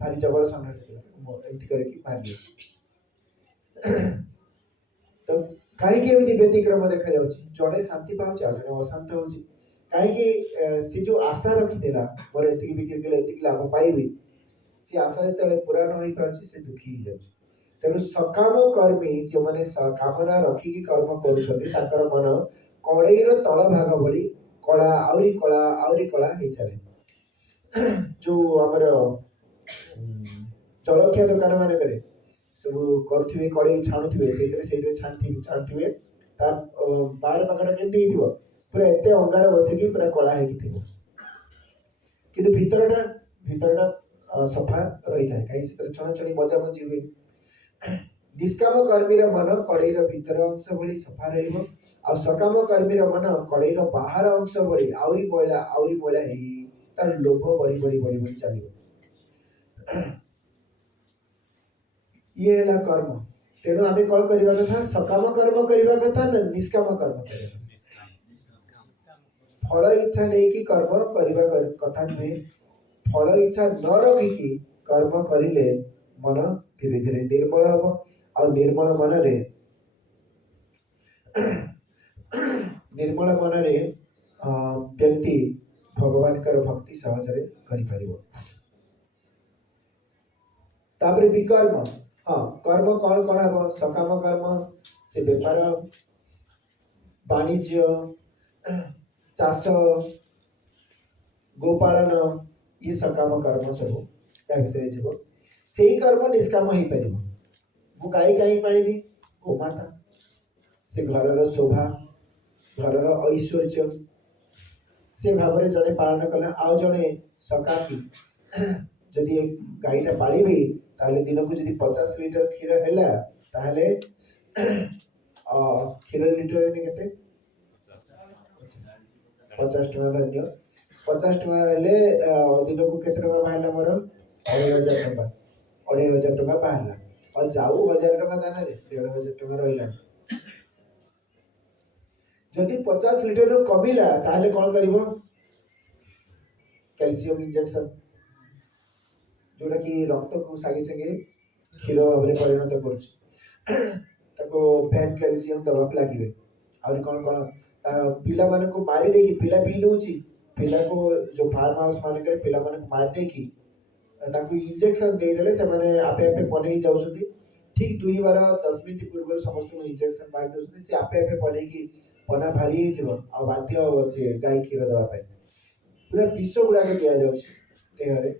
भारी जबर संघर्ष एमती करके मार तो कहीं एमती व्यतिक्रम देखा जड़े शांति पाँच जड़े अशांत हो कहीं सी जो आशा रखीला मोर एति बिक्री कले एति लाभ पाइबी सी आशा जो पूरा न हो पारे से दुखी हो जाए तेणु सकाम कर्मी जो मैंने कामना रखिकी कर्म कर मन कड़ईर तल भाग भली कला आउरी कला हो चले जो आमर जलखिया दुकान मान सब करुवे कड़ई छाणुवे से छाणुवे बाहर पाखटा केमती पूरा एत अंगार बसिकी पूरा कला कि भीतरटा सफा रही था कहीं छणाछणी मजा मजी हुए निष्काम कर्मी मन कड़ईर भीतर अंश भली सफा रही आ सकाम कर्मी मन कड़ईर बाहर अंश भली आउरी मैला तार लोभ बढ़ी बढ़ी बढ़ी बढ़ी चलो ये है कर्म तेणु आम कौन करवा कथा सकाम कर्म करवा कथा ना निष्काम कर्म फल इच्छा नहीं कि कर्म करवा कथा नुहे फल इच्छा न रखिकी कर्म करिले मन धीरे धीरे निर्मल हम आ निर्मल मन रे निर्मल मन रे व्यक्ति भगवान कर भक्ति सहज रे करि परिबो तापर विकर्म हाँ कर्म कौन कौन हम सकाम कर्म से व्यापार वाणिज्य चाष गोपालन ये सकाम कर्म सब भर जीव से कर्म निष्काम हो पार मु गाई कहीं पाइबी गोमाता से घर शोभा घर ऐश्वर्य से भाव में जड़े पालन कला आउ जड़े सकामी जदि गाईटा पालिबी ताले दिन को जदि 50 लिटर क्षीर है ताले क्षीर लिटर केते 50 टका धन्य 50 टका हेले दिन को केते टका बाहला मोर 2500 टका 2500 टका बाहला और जाऊ 1000 टका दाना रे 1500 टका रहिला जदि 50 लिटर रो कमिला ताले कोन करिवो कैल्शियम इंजेक्शन जोटा कि रक्त को सागे सागे क्षीर भाव में परिणत कर कैल्शियम दबाक लगे आउरी कौन कौन पिला मान को मारी देकी पिला पी दूची पिला को जो फार्म हाउस मान करे पिला मान को मार देकी ताकू इंजेक्शन देदेले से माने आपे आपे पलई जाउछथि ठीक 2 बार 10 मिनिट पूर्व समस्त इंजेक्शन मार दउछथि से आपे आपे पलई की पना भारी हे जिवो आ बाध्य हो से गाय क्षीर दवा पे पूरा विष गुड़ा के दिया जाउछ देहरे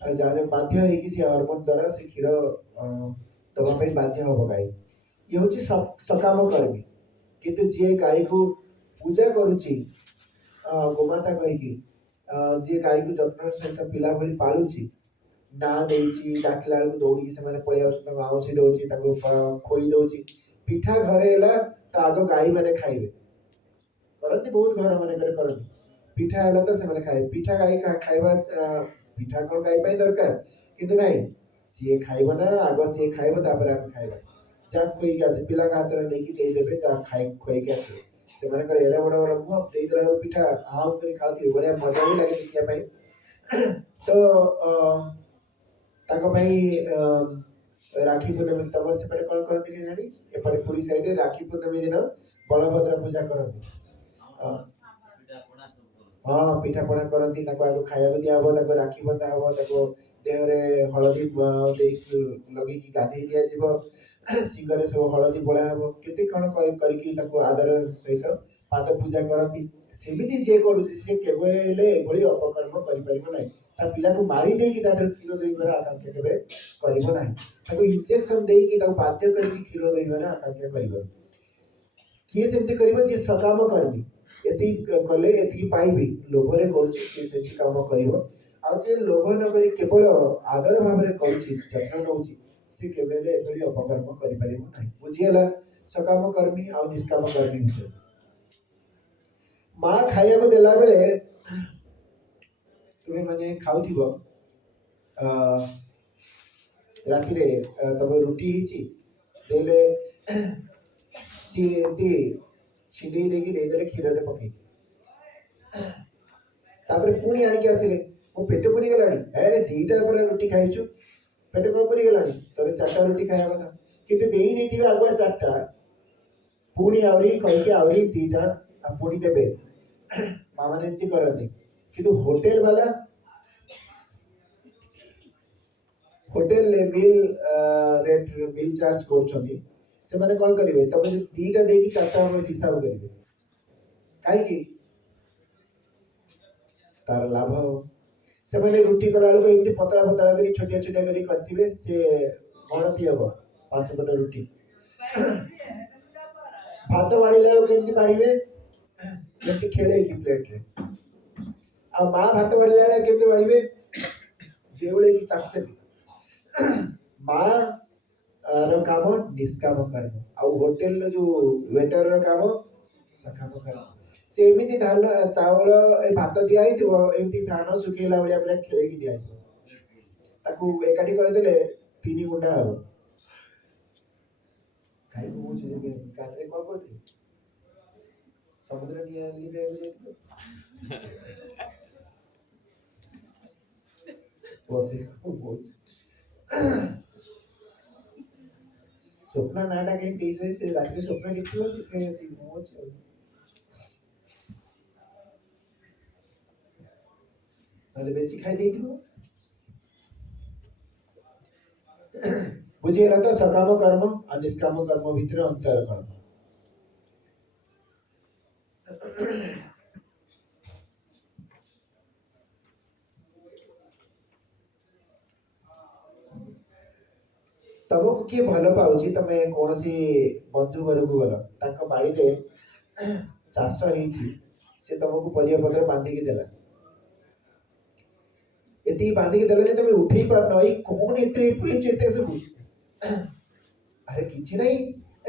आ जाने बाध्य हे कि से हार्मोन द्वारा से क्षीर दवा पे बाध्य हो गाय ये होची सकाम कर्मी किंतु जे गाय को पूजा करूची गोमाता कही की जे गाय को जत्न सहित पिला भली पालुची ना देइची डाकला को दौड़ी से माने पळै आउछ त आउसी दउची ताको खोई दउची पिठा घरे एला त आगो गाई माने खाइबे करती बहुत घर माने करे करती पिठा एला त से माने खाइ पिठा गाई खाइबा पिठा कोन गाई पाई दरकार किंतु नाही सिए खाइबो ना आगो सिए खाइबो तापर हम खाइबा जा कोई का से पिला का हाथ लेकी दे देबे जा खाइ खोई के आसे से माने करे एला बड़ा बड़ा मुंह दे देला पिठा आउ तो खाती बड़े मजा भी लागे देखिया पाई तो ताको भाई राखी पूर्णमी तमर से पहले कौन करते हैं जानी ये परे पूरी साइड राखी पूर्णमी दिन बलभद्र पूजा करते हाँ पिठा पଣା करती ताको आगो खाया को दिया हो ताको राखी बंधा हो ताको देह रे हळदी देख लगी की गाधी दिया जीव सिंगरे सब हळदी बोला हो केते कण करिकी ताको आदर सहित पाद पूजा करती सेमिति जे करूची से केबेले एभली अपकर्म करि परिबो नै ता पिला को मारी दे कि ताटर क्षीर देइबार आकांक्षा केबे करिबो नै ताको इंजेक्शन देई कि ताको बाध्य करके क्षीर देइबार आकांक्षा करिबो किए सेमति करिबो जे सकाम करबी एति कले एति पाइबी लोभरे करूची से सेति काम करिबो आ जे लोभ न करी केवल आदर भाबरे करूची जत्न नउची से केबेले एभली अपकर्म करि परिबो नै बुझियला सकाम कर्मी आ निष्काम कर्मी विषय माँ खाइया को देला बेले तुम्हें माने खाउथिबो राति रे तब रुटी हिची देले ती छिली देकी दे देले क्षीर रे पके तापर पुणी आनी के आसिले मो पेट पुरी गलानी अरे दीटा पर रुटी खाइछु पेट को पुरी गलानी तबे चारटा रुटी खाया କଥା किंतु देई देथिबे आगुआ चारटा पुणी आवरी कहि के आवरी दीटा आ पुणी देबे माँ मैंने एमती करती किंतु होटेल वाला hotel bill rate bill charge करछथि से माने कोन करिवे तब जे दीटा देकी चारटा हम हिसाब करिवे काहे की तार लाभ हो से माने रोटी कला को एमती पतला पतला करी छोटिया छोटिया करी करथिबे से कोन पियबो 5 पट रोटी भात वाड़ीला केमती काढिवे केमती खेले की प्लेट रे आ माँ भात वाड़ीला केमती वाड़ीवे देवळे की चाकचकी माँ रो काम निष्काम कर्म आ होटेल रो जो वेटर रो काम सकाम कर्म से एमिति धान चावल ए भात दिया हिथिबो एमिति धान सुकेला बलिया पूरा खेले की दिया हिथिबो ताकू एकाठी कर देले 3 गुंडा हबो काई को बुझे जे काटरे कोन करथि समुद्र निया लिबे बसे बहुत स्वप्न नाटा के 23 बजे से रात्रि स्वप्न देखियो से सी मोच अरे बेसी खाई देथिबो बुझिएला तो सकाम कर्म और निष्काम कर्म भीतर अंतर कर्म तब किए भल पाउची तमे कोनसी बंधु घर को गल ताको बाड़ी रे चाष हिची से तुमको परिया पत्र बांधी के देला एती बांधी के देला जे तमे उठेई पार नई कोन एते पुलिस एते सब अरे किछि नहीं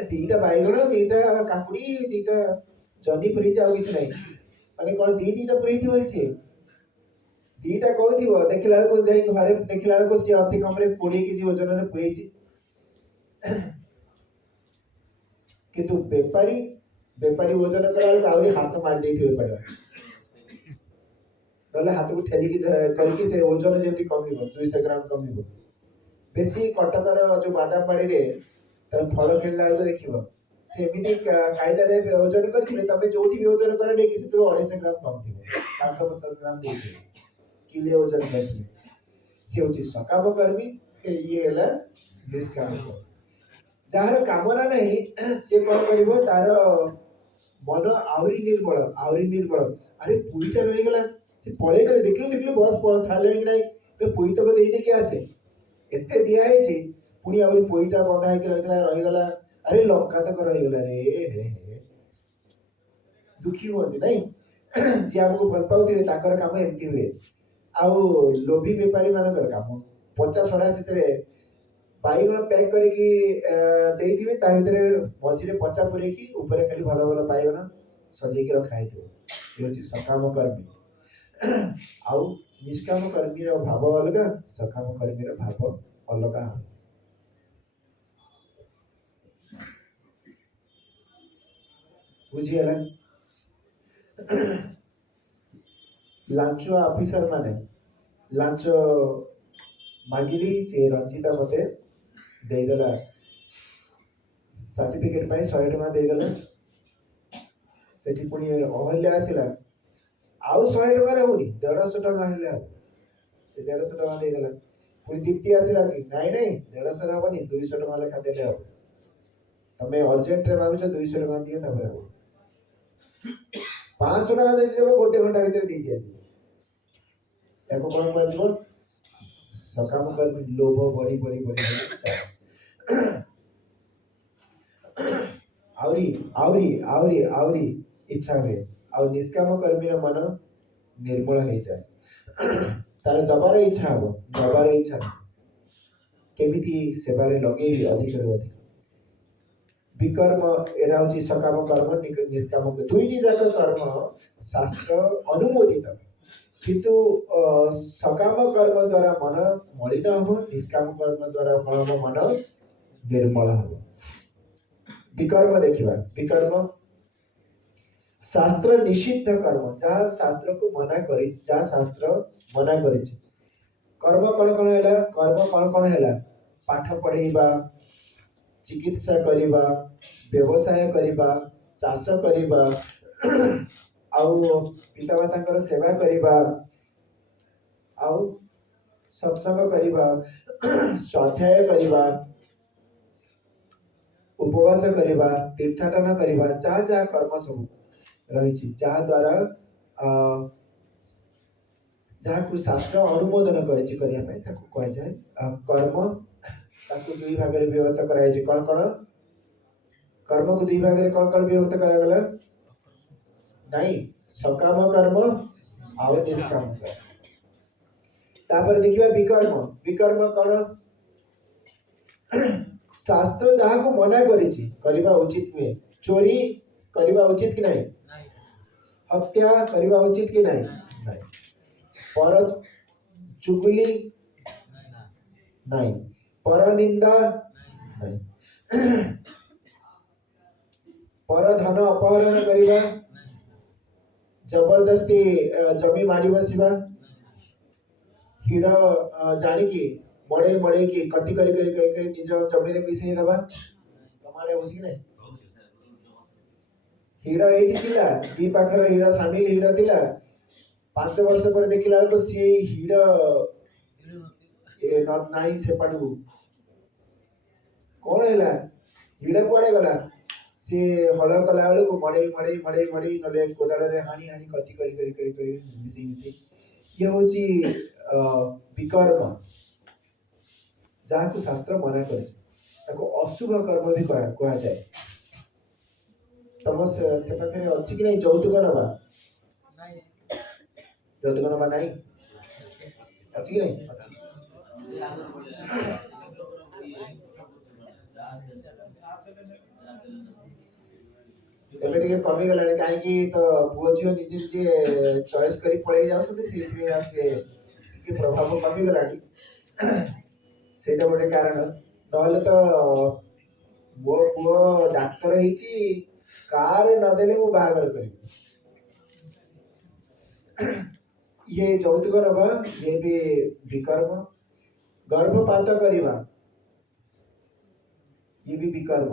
दीटा बाइगण दीटा काकुड़ी दीटा जनी पुरी जाउ किछि नहीं माने कोन दीटा पुरी थी से दीटा कहथिबो देखिला को जाई घरे देखिला को से अति कम रे 20 केजी वजन रे पुरीची किंतु बेपारी बेपारी वजन करा आउरी हाथ मार देथिबे पड़ा नले हाथ को ठेली की करके से वजन जेमती कमिबो 200 ग्राम कमिबो बेसी कटकर जो बादाम बाड़ी रे तब फल खेलला तो देखिबो से एमिति कायदा रे वजन करथिले तबे जोठी वजन करे दे कि 250 ग्राम कम थिबो 550 ग्राम देथिबे किले वजन करथिले से हूँ सकाम कर्मी ये है निष्काम कर्मी जार कामना नहीं से कौन कर तार मन आहरी निर्बल अरे पुईटा रहीगला से पड़े गले देखिलु बस छाड़े कि नहीं पुई तक दे देके आसे एते दिया है पुणी आहरी पुईटा बंधा रहीगला अरे लंका तक रहीगला रे दुखी हुए नहीं जी आमको भल पाऊे काम एमती हुए आउ लोभी बेपारी मानकर काम पचा सड़ा से बाईगण पैक करके मझे पचा पूरे खाली भल भल बाईगण सजेक रखा ये सकाम कर्मी आउ निष्काम कर्मी भाव अलग सकाम कर्मी भाव अलग बुझीगला लांच ऑफिसर माने लांच मागिली से रंजिता मते देदेला सर्टिफिकेट पाई 100 टका देदेला सेठी पुणी अहल्या आसिला आउ 100 टका रहउनी 150 टका हेला से 150 टका देदेला पुणी दीप्ति आसिला कि नहीं 150 रहबनी 200 टका लेखा देले हो तमे अर्जेंट रे मागुछ 200 टका दियो तबे हो 500 टका दे देबो गोटे घंटा भीतर दे दिया एको कोन कहबो सकाम कर्मी लोभ बड़ी बड़ी बड़ी आवरी आवरी आवरी आवरी इच्छा हुए आ निष्काम कर्मी मन निर्मल हो जाए तार दबार इच्छा हम दबार इच्छा केमिति सेवारे लगे अधिक अधिक विकर्म एरा हूँ सकाम कर्म निष्काम दुईटी जाक कर्म शास्त्र अनुमोदित किंतु सकाम कर्म द्वारा मन मलिन हम निष्काम कर्म द्वारा मन निर्मल हम विकर्म देखा विकर्म शास्त्र निषिद्ध कर्म जहाँ शास्त्र को मना करी जहाँ शास्त्र मना करी कर्म कौन कौन है कर्म कौन कौन है पाठ पढ़ेबा चिकित्सा करिबा व्यवसाय करिबा चाष करिबा आउ पितामाता सेवा करिबा आउ सत्संग करिबा स्वाध्याय करिबा उपवास करिबा तीर्थाटन करिबा जहाँ जहाँ कर्म सब रही जहाँ द्वारा जहाँ को शास्त्र अनुमोदन कह जाए कर्म ताकू दुई भाग में विभक्त कराई कौन कौन कर्म को दुई भाग में कौन कौन विभक्त करागला नहीं सकाम कर्म आउ निष्काम तापर देखिबा विकर्म विकर्म कौन शास्त्र जहाँ को मना करिछि करिबा उचित नुहे चोरी करिबा उचित कि नहीं हत्या करिबा उचित कि नहीं नहीं पर चुगली नहीं पर निंदा नहीं पर धन अपहरण करिबा जबरदस्ती जमी मारी बसिबा हिड़ जानिकी मड़े मड़े की कति करी निज जमी रे मिसई दबा तमारे होसी नहीं हिड़ एठी थिला दी पाखर हिड़ सामिल हिड़ थिला 5 वर्ष पर देखिला तो सी हिड़ नहीं से पड़ू कौन है हिड़ कुआड़े गला सी हल कला बेलू मड़े मड़े मड़े मड़े नले कोदाल रे हाणी हाणी कति करी मिसई मिसई ये होची विकर्म जहाँ को शास्त्र मना कर अशुभ कर्म भी कहा जाए तम से पाखे अच्छी कि नहीं यौतुक नवा यौतुक नवा नहीं अच्छी कि नहीं ଏବେ ଟିକେ କମି ଗଲାଣି କାହିଁକି ତ ପୁଅ ଝିଅ ନିଜେ ନିଜେ ଚଏସ୍ କରି ପଳେଇ ଯାଉଛନ୍ତି ସେଇଥିପାଇଁ ସେ ଟିକେ ପ୍ରଭାବ କମି ଗଲାଣି ସେଇଟା ଗୋଟେ କାରଣ ନହେଲେ ତ ମୋ ପୁଅ ଡାକ୍ତର ହେଇଛି କାର ନଦେଲେ ମୁଁ ବାହାଘର କରିବି ये ଯୌତୁକ ନବା ये भी विकर्म गर्भपात करवा ये भी विकर्म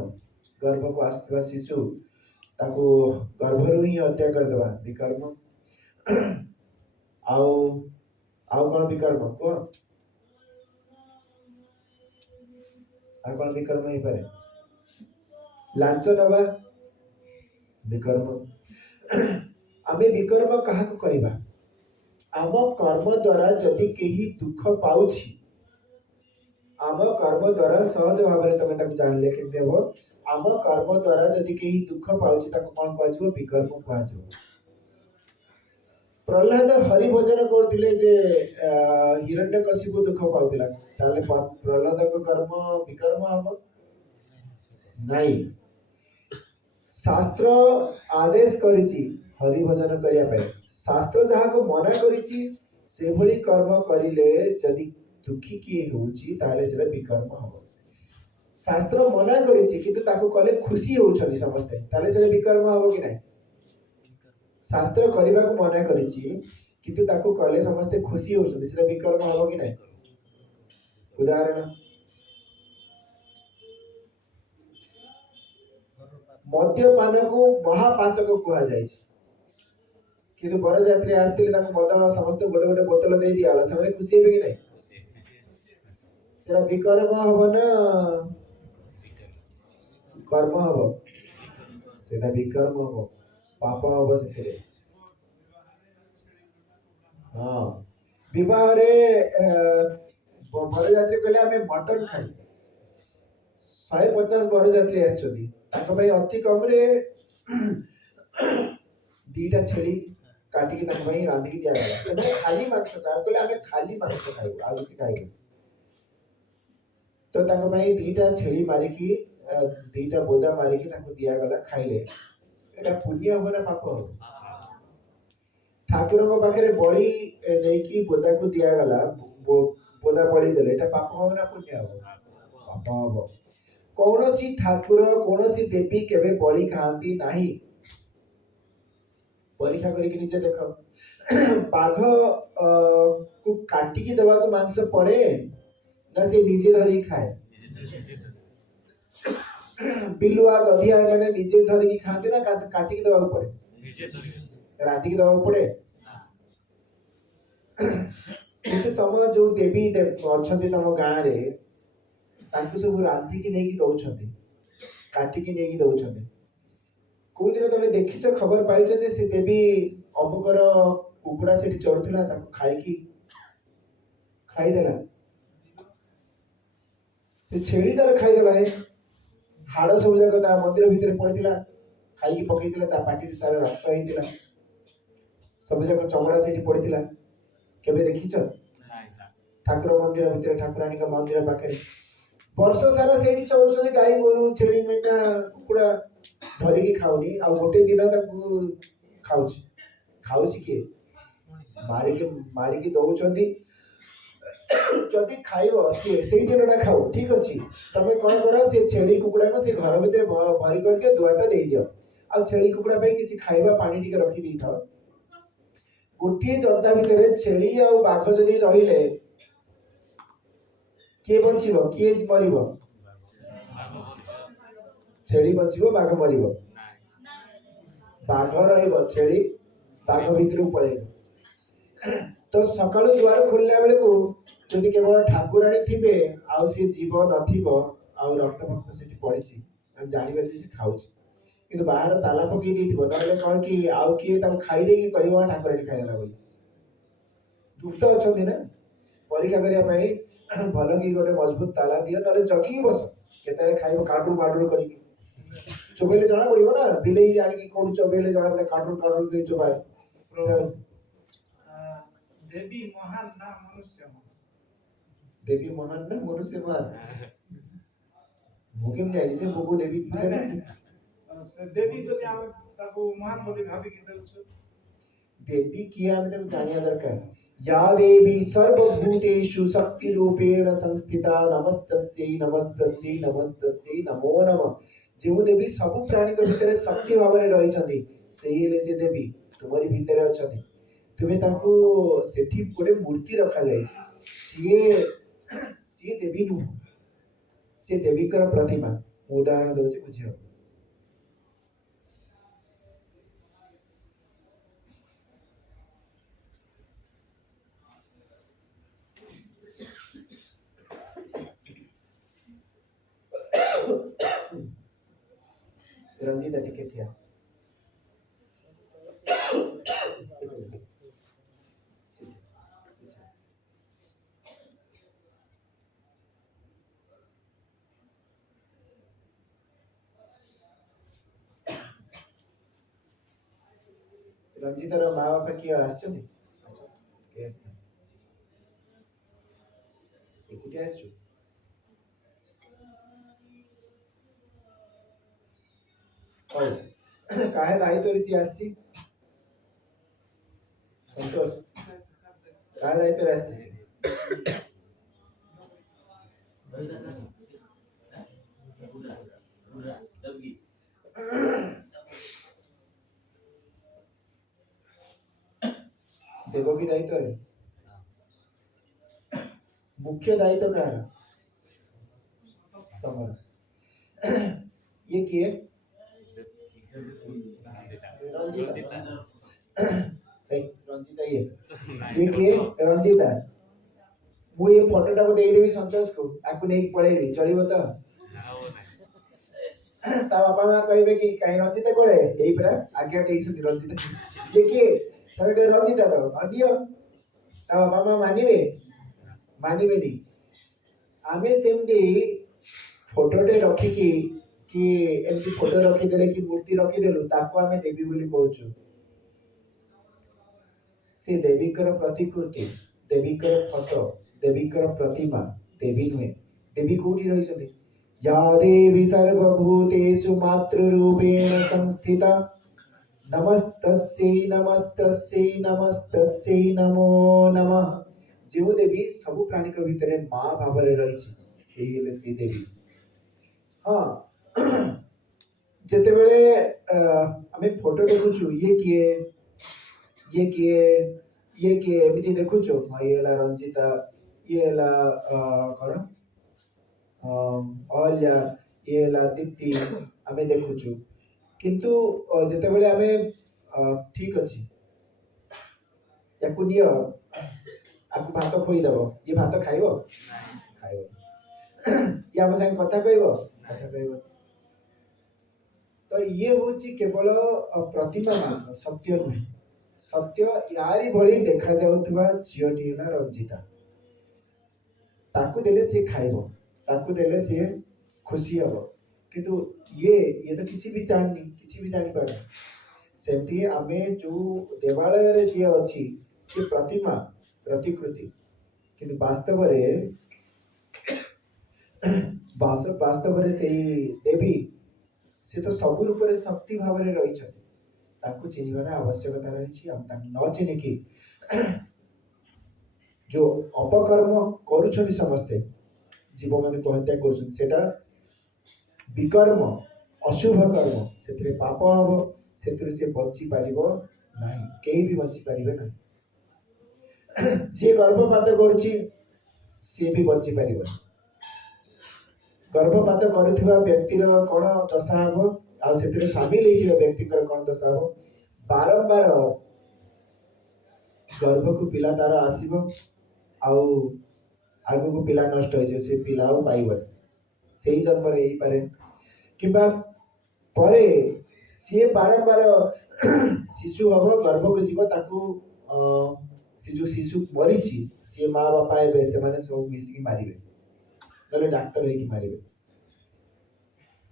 गर्भ को आसुवा शिशु ताको गर्भरु ही हत्या कर देवा विकर्म आउ आउ कौन विकर्म को ଆଉ କ'ଣ ବିକର୍ମ ହେଇପାରେ? ଲାଞ୍ଚ ନେବା ବିକର୍ମ। ଆମେ ବିକର୍ମ କାହାକୁ କରିବା? ଆମ କର୍ମ ଦ୍ୱାରା ଯଦି କେହି ଦୁଃଖ ପାଉଛି, ଆମ କର୍ମ ଦ୍ୱାରା ସହଜ ଭାବରେ ତମେ ତାକୁ ଜାଣିଲେ କେମିତି ହବ? ଆମ କର୍ମ ଦ୍ୱାରା ଯଦି କେହି ଦୁଃଖ ପାଉଛି ତାକୁ କ'ଣ କୁହାଯିବ? ବିକର୍ମ କୁହାଯିବ। ପ୍ରହ୍ଲାଦ ହରି ଭଜନ କରୁଥିଲେ ଯେ ହିରଣ୍ୟକଶିପୁ ଦୁଃଖ ପାଉଥିଲା, ତାହେଲେ ପ୍ରହ୍ଲାଦଙ୍କ କର୍ମ ବିକର୍ମ ହବ? ନାଇଁ। ଶାସ୍ତ୍ର ଆଦେଶ କରିଛି ହରି ଭଜନ କରିବା ପାଇଁ। ଶାସ୍ତ୍ର ଯାହାକୁ ମନା କରିଛି ସେଭଳି କର୍ମ କରିଲେ ଯଦି ଦୁଃଖୀ କିଏ ହେଉଛି ତାହେଲେ ସେଟା ବିକର୍ମ ହବ। ଶାସ୍ତ୍ର ମନା କରିଛି କିନ୍ତୁ ତାକୁ କଲେ ଖୁସି ହେଉଛନ୍ତି ସମସ୍ତେ, ତାହେଲେ ସେଟା ବିକର୍ମ ହବ କି ନାହିଁ? ଶାସ୍ତ୍ର କରିବାକୁ ମନା କରିଛି କିନ୍ତୁ ତାକୁ କଲେ ସମସ୍ତେ ଖୁସି ହେଉଛନ୍ତି, ସେଟା ବିକର୍ମ ହବ କି ନାହିଁ? ଉଦାହରଣ, ମଦ୍ୟପାନକୁ ମହାପାତକ କୁହାଯାଇଛି କିନ୍ତୁ ବରଯାତ୍ରୀ ଆସିଥିଲେ ତାଙ୍କୁ ମଦ ସମସ୍ତେ ଗୋଟେ ଗୋଟେ ବୋତଲ ଦେଇ ଦିଆଗଲା, ସେମାନେ ଖୁସି ହେବେ କି ନାହିଁ? ସେଟା ବିକର୍ମ ହବ ନା କର୍ମ ହବ? ସେଟା ବିକର୍ମ ହବ, ପାପ ହବ ସେଥିରେ। ହଁ, ବିବାହରେ ବରଯାତ୍ରୀ କହିଲେ ଆମେ ମଟନ ଖାଇବୁ। 150 ବରଯାତ୍ରୀ ଆସିଛନ୍ତି, ତାଙ୍କ ପାଇଁ ଅତି କମରେ 2ଟା ଛେଳି କାଟିକି ତାଙ୍କ ପାଇଁ ରାନ୍ଧିକି ଦିଆଗଲା। ସେମାନେ ଖାଲି ମାଂସ ଖାଇବୁ କହିଲେ ଆମେ ଖାଲି ମାଂସ ଖାଇବୁ, ଆଉ କିଛି ଖାଇବୁ। ତ ତାଙ୍କ ପାଇଁ 2ଟା ଛେଳି ମାରିକି 2ଟା ବୋଦା ମାରିକି ତାଙ୍କୁ ଦିଆଗଲା, ଖାଇଲେ। ଏଟା ପୁଣ୍ୟ ହବ ନା ପାପ ହବ? ଠାକୁରଙ୍କ ପାଖରେ ବଳି ନେଇକି ବୋଦାକୁ ଦିଆଗଲା, ବୋଦା ବଳି ଦେଲେ, ଏଟା ପାପ ହବ ନା ପୁଣ୍ୟ ହବ? ପାପ ହବ। କୌଣସି ଠାକୁର କୌଣସି ଦେବୀ କେବେ ବଳି ଖାଆନ୍ତି ନାହିଁ। ପରୀକ୍ଷା କରିକି ନିଜେ ଦେଖ। ବାଘ କୁ କାଟିକି ଦେବାକୁ ମାଂସ ପଡେ ନା ସେ ନିଜେ ଧରିକି ଖାଏ? ବିଲୁଆ ଗଧିଆ ମାନେ ନିଜେ ଧରିକି ଖାଆନ୍ତି ନା କାଟିକି ଦେବାକୁ ପଡେ? ରାନ୍ଧିକି ଦେବାକୁ ପଡେ? କିନ୍ତୁ ତମ ଯୋଉ ଦେବୀ ଅଛନ୍ତି ତମ ଗାଁରେ, ତାଙ୍କୁ ସବୁ ରାନ୍ଧିକି ନେଇକି ଦଉଛନ୍ତି, କାଟିକି ନେଇକି ଦଉଛନ୍ତି। କୋଉଦିନ ତମେ ଦେଖିଛ, ଖବର ପାଇଛ ଯେ ସେ ଦେବୀ ଅମୁକର କୁକୁଡ଼ା ସେଠି ଚଢୁଥିଲା, ତାକୁ ଖାଇଦେଲା? ସେ ଛେଳି ତାର ଖାଇଦେଲା, ହାଡ ସବୁ ଯାକ ତା ମନ୍ଦିର ଭିତରେ ପଡିଥିଲା, ଖାଇକି ପକେଇଥିଲା, ତା ପାଟିରେ ସାରା ରକ୍ତ ହେଇଥିଲା, ସବୁ ଯାକ ଚମଡା ସେଇଠି ପଡିଥିଲା। କେବେ ଦେଖିଛ? ଠାକୁର ମନ୍ଦିର ଭିତରେ, ଠାକୁରାଣୀଙ୍କ ମନ୍ଦିର ପାଖରେ ବର୍ଷ ସାରା ସେଇଠି ଚଳୁଛନ୍ତି ଗାଈ ଗୋରୁ ଛେଳି ମେଣ୍ଢା କୁକୁଡ଼ା, ଧରିକି ଖାଉନି, ଆଉ ଗୋଟେ ଦିନ ତାକୁ ଖାଉଛି କିଏ? ମାରିକି ଦଉଛନ୍ତି। ଯଦି ଖାଇବ ସିଏ ସେଇ ଦିନଟା ଖାଉ, ଠିକ ଅଛି। ତମେ କ'ଣ କର, ସେ ଛେଳି କୁକୁଡ଼ାକୁ ସେ ଘର ଭିତରେ ଭରି କରିଦିଅ, ଦୁଆରଟା ଦେଇଦିଅ, ଆଉ ଛେଳି କୁକୁଡ଼ା ପାଇଁ କିଛି ଖାଇବା ପାଣି ଟିକେ ରଖିଦେଇଥାଅ। ଗୋଟିଏ ଜନ୍ତା ଭିତରେ ଛେଳି ଆଉ ବାଘ ଯଦି ରହିଲେ, କିଏ ବଞ୍ଚିବ କିଏ ମରିବ? ଛେଳି ବଞ୍ଚିବ, ବାଘ ମରିବ? ବାଘ ରହିବ, ଛେଳି ବାଘ ଭିତରକୁ ପଳେଇବ। ତ ସକାଳୁ ଦୁଆର ଖୋଲିଲା ବେଳକୁ ଯଦି କେବଳ ଠାକୁରାଣୀ ଥିବେ ଆଉ ସେ ଜୀବ ନଥିବ, ଆଉ ରକ୍ତ ଫକ୍ତ ସେଠି ପଡିଛି, ଆମେ ଜାଣିବା ଯେ ସେ ଖାଉଛି। କିନ୍ତୁ ବାହାର ତାଲା ପକେଇ ଦେଇଥିବ, ନହେଲେ କ'ଣ କି ଆଉ କିଏ ତାକୁ ଖାଇଦେଇକି କହିବ ଠାକୁରାଣୀ ଖାଇଦେଲା ବୋଲି। ଦୁଷ୍ଟ ଅଛନ୍ତି ନା, ପରୀକ୍ଷା କରିବା ପାଇଁ ଭଲ କି ଗୋଟେ ମଜବୁତ ତାଲା ଦିଅ, ନହେଲେ ଜଗିକି ବସ, କେତେବେଳେ ଖାଇବ କାଡୁରୁ ମାଡୁରୁ କରିକି। ଚୋବେଇଲେ ଜଣା ପଡିବ ନା, ବିଲେଇ ଆଣିକି କୋଉଠି ଚୋବେଇଲେ ଜଣା ପଡେ, କାଡୁରୁ କାଡୁରୁ ଦେଇ ଚୋବାଏ। ଦେବୀ ମହାନ ନା ମନୁଷ୍ୟ ମହାନ? ଦେବୀ ମହାନ ନା ମନୁଷ୍ୟ ମହାନ? ମୁଁ କେମିତି ଜାଣିଲି ଯେ ମୁଁ ଦେବୀ ପୂଜା କରୁଛି? ଦେବୀ ବୋଲି ଆମେ ତାକୁ ମହାନ ବୋଲି ଭାବିକି ଦେଉଛୁ। ଦେବୀ କିଏ ଆମେ ତାକୁ ଜାଣିବା ଦରକାର। या देवी सर्वभूतेषु शक्ति रूपेण संस्थिता नमस्तस्यै नमस्तस्यै नमस्तस्यै नमो नमः। जो देवी सब प्राणी भितर शक्ति भाव में रही, से देवी तुम्हारी भितर अच्छा। तुम्हें ताको सेठी गोटे मूर्ति रखा जाए, सी देवी नुह, सी देवी प्रतिमा। उदाहरण दूसरी बुझे। रंजीता टिके थिया रंजीतार माँ बापा किए आसछन्ति एकुटिया आसछु हौ काहे दायित्व रे सी आसछि संतोष काहे दायित्व रे आसछि से देवकी दायित्व रे मुख्य दायित्व कहाँ तमरा ये किए रंजीता रंजीता ये किए रंजीता मु ये फोटोटा को देदेवी संतोष को आपको नहीं पड़ेगी चलिए तो ता बापा माँ कहबे कि कहीं रंजीता कोड़े यही परा आज्ञा देइस रंजीता ये किए सबटे रंजीता तो अडियो ता बापा माँ मानिबे मानिबेनी आमे सेमती फोटोटे रखिकी कि एमती फोटो रखिदेले कि मूर्ति रखिदेलु ताको आमे देवी बोली कहूछु से देवीकर प्रतिकृति देवीकर फोटो देवीकर प्रतिमा देवी नुहे देवी कोठी रहिसथि या देवी सर्वभूतेषु मातृरूपेण संस्थिता नमस्तस्यै नमो नमः जो देवी सब प्राणी के भितरे माँ भावरे रहिछि सेही हेले से देवी हाँ जेतेबेले आमे फोटो देखुछु ये किए एमती देखुछु ये ला रंजीता ये ला कौन अहल्या ये ला दीप्ति आमे देखुछु किंतु जेतेबेले आमे ठीक अछि याकु नियो आपको भात खोई दबो ये भात खाइबो खाइबो ये हम संग कथा कहबो कथा कहबो तो ये होची केवल प्रतिमा मात्र सत्य नुहे सत्य यारी भली देखा जाउथबा झियोटी हेला रंजीता ताकू देले से खाइबो ताकू देले से खुशी हबो किंतु ये तो किछि भी जानि पारे सेमती आमे जो देवालय रे जे अछि से प्रतिमा प्रतिकृति किंतु वास्तव रे से देवी से तो सब रूप रे शक्ति भाव रे रही छथि ताकू चिन्हबार आवश्यकता रही हम ताकू न चिन्ह कि जो अपकर्म करूछथि समस्ते जीव माने को हत्या करूछथि सेटा विकर्म अशुभ कर्म सेतरे पाप हबो सेतरे से बच्ची पारिबो नाही केही भी बच्ची पारिबे नाही जे गर्भपात करूछि से भी बच्ची पारिबो गर्भपात करुवा व्यक्तिर कौन दशा हम आते सामिल होता व्यक्ति कौन दशा हम बारंबार गर्भ को पिला तार आसब आग को पिला नष्ट हो से पिला पाइब से जन्म पारे कि सी बारंबार शिशु हम गर्भ को जीव से जो शिशु मरी सी माँ बापा ए सब मिसिकी मारे नले डाक्टर होइकी मारिबे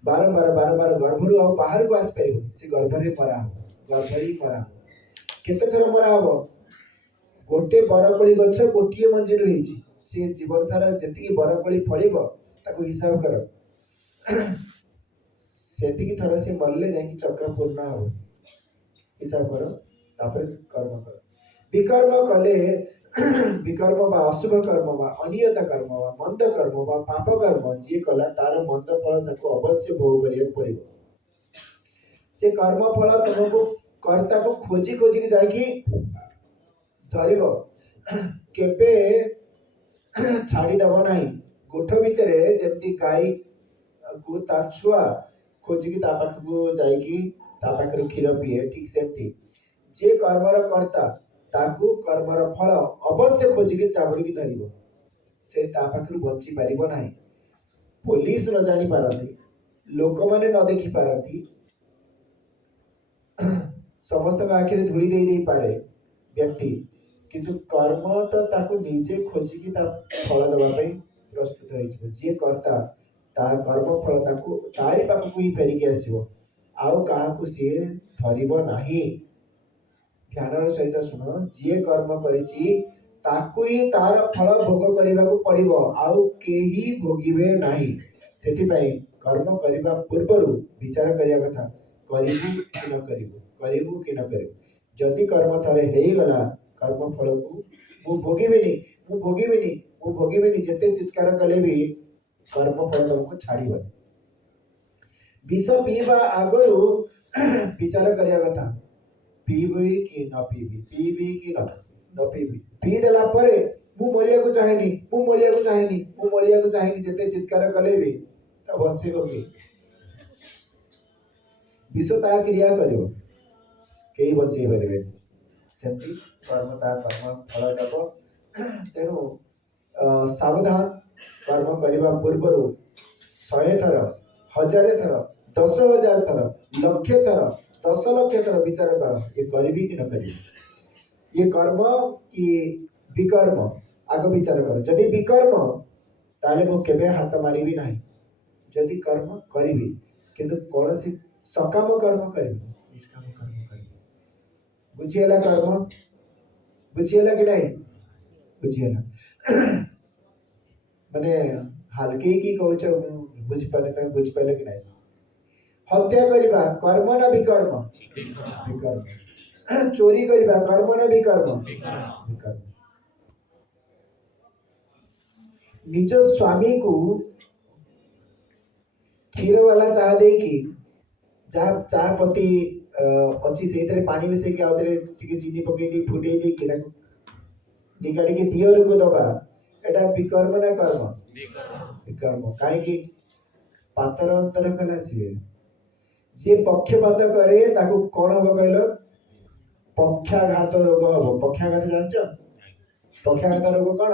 बारंबार गर्भरु आ बाहर को आस परिबो से गर्भरे मरा हो गर्भरी मरा हो केते थर मरा हो गोटे बरकोली गछ गोटिए मंजिरु हेची से जीवन सारा जति बरकोली फळिबो ताको हिसाब कर सेतिकी थर से मरले जाई चक्र पूर्ण हो हिसाब करो तापर कर्म करो विकर्म कले विकर्म बा अशुभ कर्म बा अनियत कर्म बा मंद कर्म बा पाप कर्म जे कला तार मंद फल ताको अवश्य भोग करिया पड़िबो से कर्म फल तुमको कर्ता को खोजी खोजी के जाकी धरिबो केबे छाड़ी दबो नाही गोठ भितरे जेमती गाई को ता छुआ खोजी की ता पाखको जाईकी ता पाखरो क्षीर पिए ठीक सेमती जे कर्मर कर्ता ताकू कर्मर फल अवश्य खोजिकी चाबुड़ी की धरिबो से ता पाखरु बच्ची पारिबो नाही पुलिस न जानी पारती लोक माने न देखि पारती समस्त आखिर धूली दे पारे व्यक्ति किंतु कर्म तो ताको निजे खोजिकी ता फल देवा प्रस्तुत हो जी कर्ता तार कर्म फल ताको तारी पाखक ही फेरिकी आसो आउ क्या सी धरब नहीं ध्यान सहित शुण जी कर्म करी तार फल भोग करने को पड़ो आउ केही भोगिबे नहीं से कर्म करने पूर्व विचार करने कथा करू कि न करू कि न करू जदि कर्म थे होगला कर्म फल को मु भोगेनि मु भोगेनि जिते चित्कार कले भी कर्म फल तुमको छाड़ विष पीवा आगु विचार करने कथा पीबी कि न पीबी कि न पीबी पी देला परे मु मरिया को चाहेनी जिते चित्कार कले भी बचे कि विष ता क्रिया कर कई बचे पारे सेमती कर्म ता कर्म फल दब तेणु सावधान कर्म करने पूर्व 100 थर 1000 थर 10,000 थर लक्षे थर 10 लक्ष थर विचार कर ये करी कि न करी ये कर्म कि विकर्म आग विचार कर जदि विकर्म ताले मु केबे हाथ मारी भी नहीं जदि कर्म करी किंतु कौन सी सकाम कर्म करी निष्काम कर्म करी बुझीला कर्म बुझीला कि नहीं बुझीला माने हल्के की कहूच बुझी पारे कि नहीं हत्या करवा कर्म ना विकर्म विकर्म चोरी करवा कर्म ना विकर्म विकर्म निज स्वामी को क्षीर वाला चाह दे कि जहाँ चाह पत्ती अच्छी से पानी मिसेक चीनी पकई फुटे निकाल दियर को दबा एटा विकर्म ना कर्म विकर्म कहीं पातर अंतर कला सी जी पक्षपात करे ताकू कौन हम कहल पक्षाघात रोग हम पक्षाघात जान पक्षाघात रोग कौन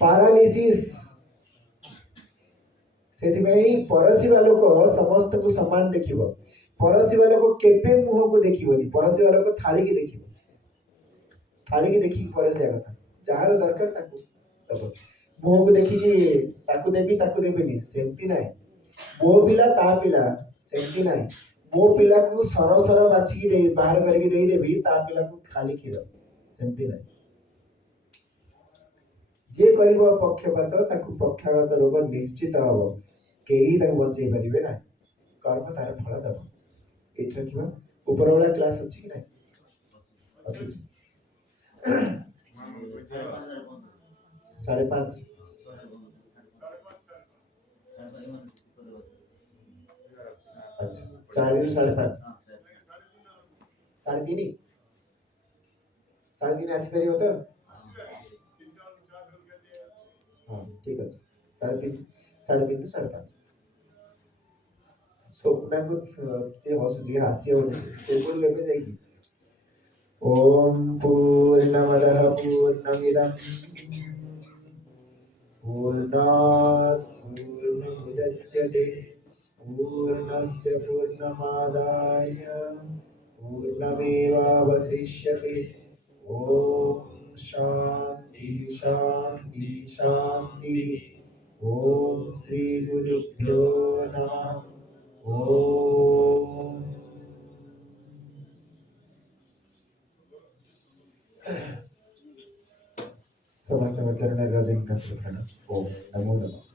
पारालिसिस से परसिवा लोक समस्त को समान देखिब परसिवा लोक केबे मुह को देखिबनी परसिवा लोक थाली की देखी परसिया कथा जार दरकार ताकू दब मुह को देखिकी ताकू देबीनी सेमती नाई मो पिला ता पिला सेमती नाई मो पिला को सर सर बाछिकी दे बाहर करके दे देबी ता पिला को खाली क्षीर सेमती नाई जे करिबो पक्षपात ताकू पक्षाघात रोग निश्चित हम केही ताकू बचै परिबे ना कर्म तार फल दब एठ रखिबा ऊपर वाला क्लास अछि कि नहीं अछि 5:30 अच्छा 4 5:30 3:30 आसी परिबो तो हाँ ठीक है 3:30 3:30 to 5:30 स्वप्न को से हसुजी हास्य होने बोल लेबे जाएगी ओम पूर्णमदः पूर्णमिदं पूर्णात् पूर्णमुदच्यते पूर्णस्य पूर्णमादाय पूर्णमेवावशिष्यते ओम शांति शांति शांति ओम श्री गुरुभ्यो नमः ओम समस्त चरण रजन का ओम नमो नमः।